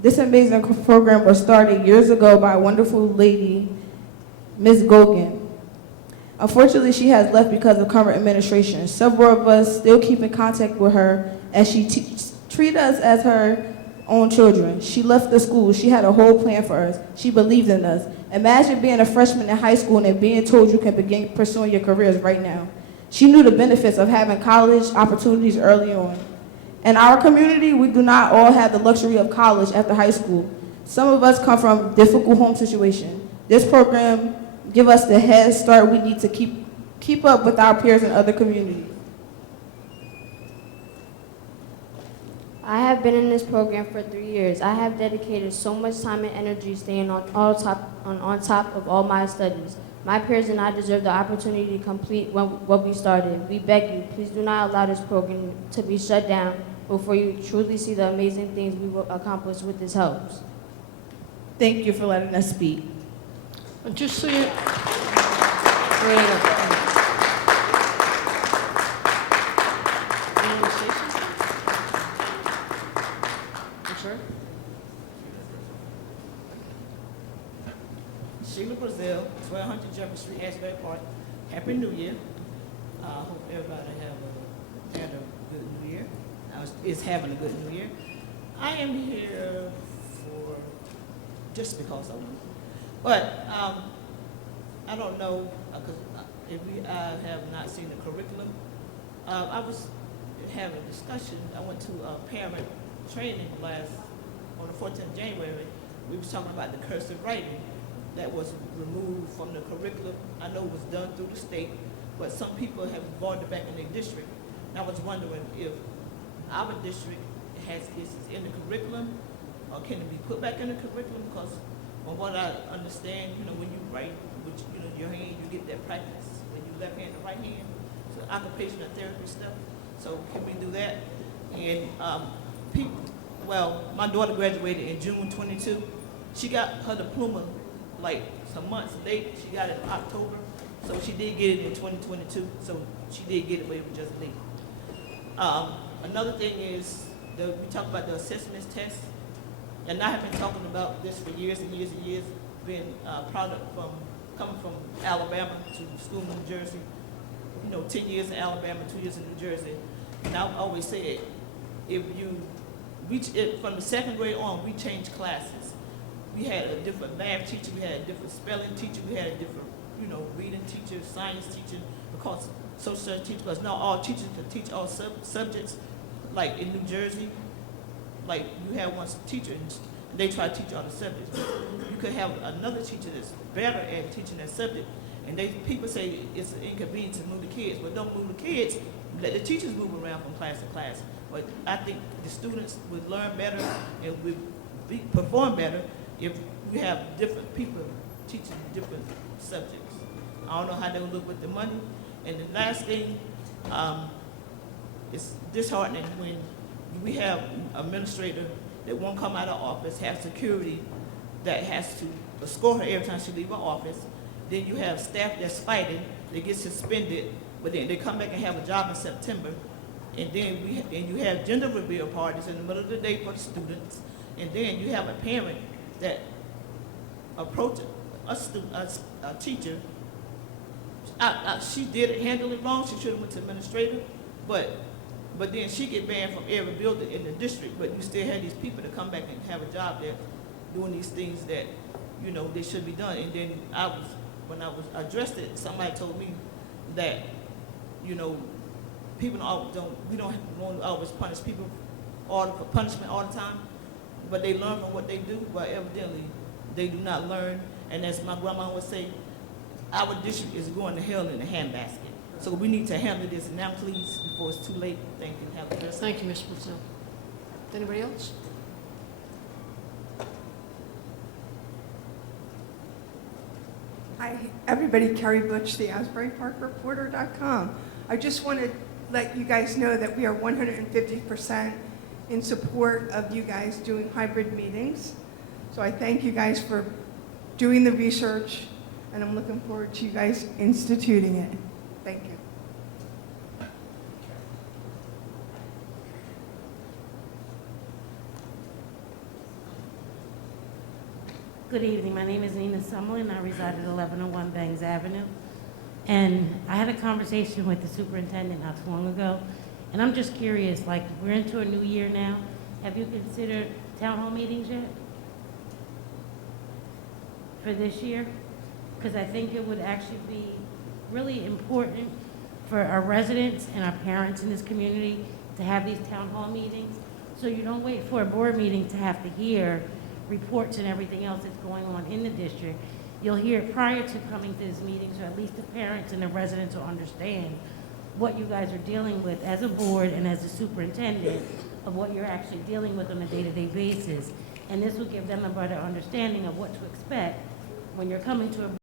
This amazing program was started years ago by a wonderful lady, Ms. Gogan. Unfortunately, she has left because of current administration. Several of us still keep in contact with her as she treats us as her own children. She left the school. She had a whole plan for us. She believed in us. Imagine being a freshman in high school and being told you can begin pursuing your careers right now. She knew the benefits of having college opportunities early on. In our community, we do not all have the luxury of college after high school. Some of us come from difficult home situations. This program gives us the head start we need to keep up with our peers in other communities. I have been in this program for 3 years. I have dedicated so much time and energy staying on top of all my studies. My peers and I deserve the opportunity to complete what we started. We beg you, please do not allow this program to be shut down before you truly see the amazing things we will accomplish with this help. Thank you for letting us speak. Just so you... Sheila Brazil, 1200 Jefferson Street, Asbury Park. Happy New Year. I hope everybody had a good New Year. Is having a good New Year. I am here for just because of them. But I don't know, because I have not seen the curriculum. I was having a discussion. I went to a parent training on the 14th of January. We was talking about the cursive writing that was removed from the curriculum. I know it was done through the state, but some people have brought it back in their district. And I was wondering if our district is in the curriculum, or can it be put back in the curriculum? Because from what I understand, when you write with your hand, you get that practice. When you left hand to right hand, so occupational therapy stuff. So can we do that? And my daughter graduated in June 22. She got her diploma like some months late. She got it in October. So she did get it in 2022. So she did get it, but it was just late. Another thing is, we talk about the assessments test. And I have been talking about this for years and years and years, being a product coming from Alabama to school in New Jersey. 10 years in Alabama, 2 years in New Jersey. And I've always said, if you reach it from the second grade on, we changed classes. We had a different math teacher, we had a different spelling teacher, we had a different, reading teacher, science teacher, because social studies teacher, because not all teachers can teach all subjects. Like in New Jersey, like you have one teacher and they try to teach all the subjects. You could have another teacher that's better at teaching that subject, and people say it's an inconvenience to move the kids, but don't move the kids. Let the teachers move around from class to class. But I think the students would learn better and would perform better if we have different people teaching different subjects. I don't know how they would look with the money. And the last thing, it's disheartening when we have an administrator that won't come out of office, have security that has to escort her every time she leaves her office. Then you have staff that's fighting, they get suspended, but then they come back and have a job in September. And then you have gender reveal parties in the middle of the day for the students. And then you have a parent that approached a teacher. She did handle it wrong. She should have went to administrator, but then she get banned from every building in the district. But you still have these people that come back and have a job there, doing these things that they should be done. And then when I was addressed it, somebody told me that people we don't want to always punish people for punishment all the time, but they learn from what they do. But evidently, they do not learn. And as my grandma would say, our district is going to hell in a handbasket. So we need to handle this now, please, before it's too late. Thank you. Have a good day. Thank you, Ms. Brazil. Anybody else? Hi, everybody. Carrie Butch, the AsburyParkReporter.com. I just want to let you guys know that we are 150% in support of you guys doing hybrid meetings. So I thank you guys for doing the research, and I'm looking forward to you guys instituting it. Thank you. Good evening. My name is Nina Summerlin. I reside at 1101 Bangs Avenue. And I had a conversation with the superintendent not too long ago. And I'm just curious, like, we're into a new year now. Have you considered town hall meetings yet? For this year? Because I think it would actually be really important for our residents and our parents in this community to have these town hall meetings. So you don't wait for a board meeting to have to hear reports and everything else that's going on in the district. You'll hear prior to coming to this meeting, so at least the parents and the residents will understand what you guys are dealing with as a board and as a superintendent of what you're actually dealing with on a day-to-day basis. And this will give them a better understanding of what to expect when you're coming to a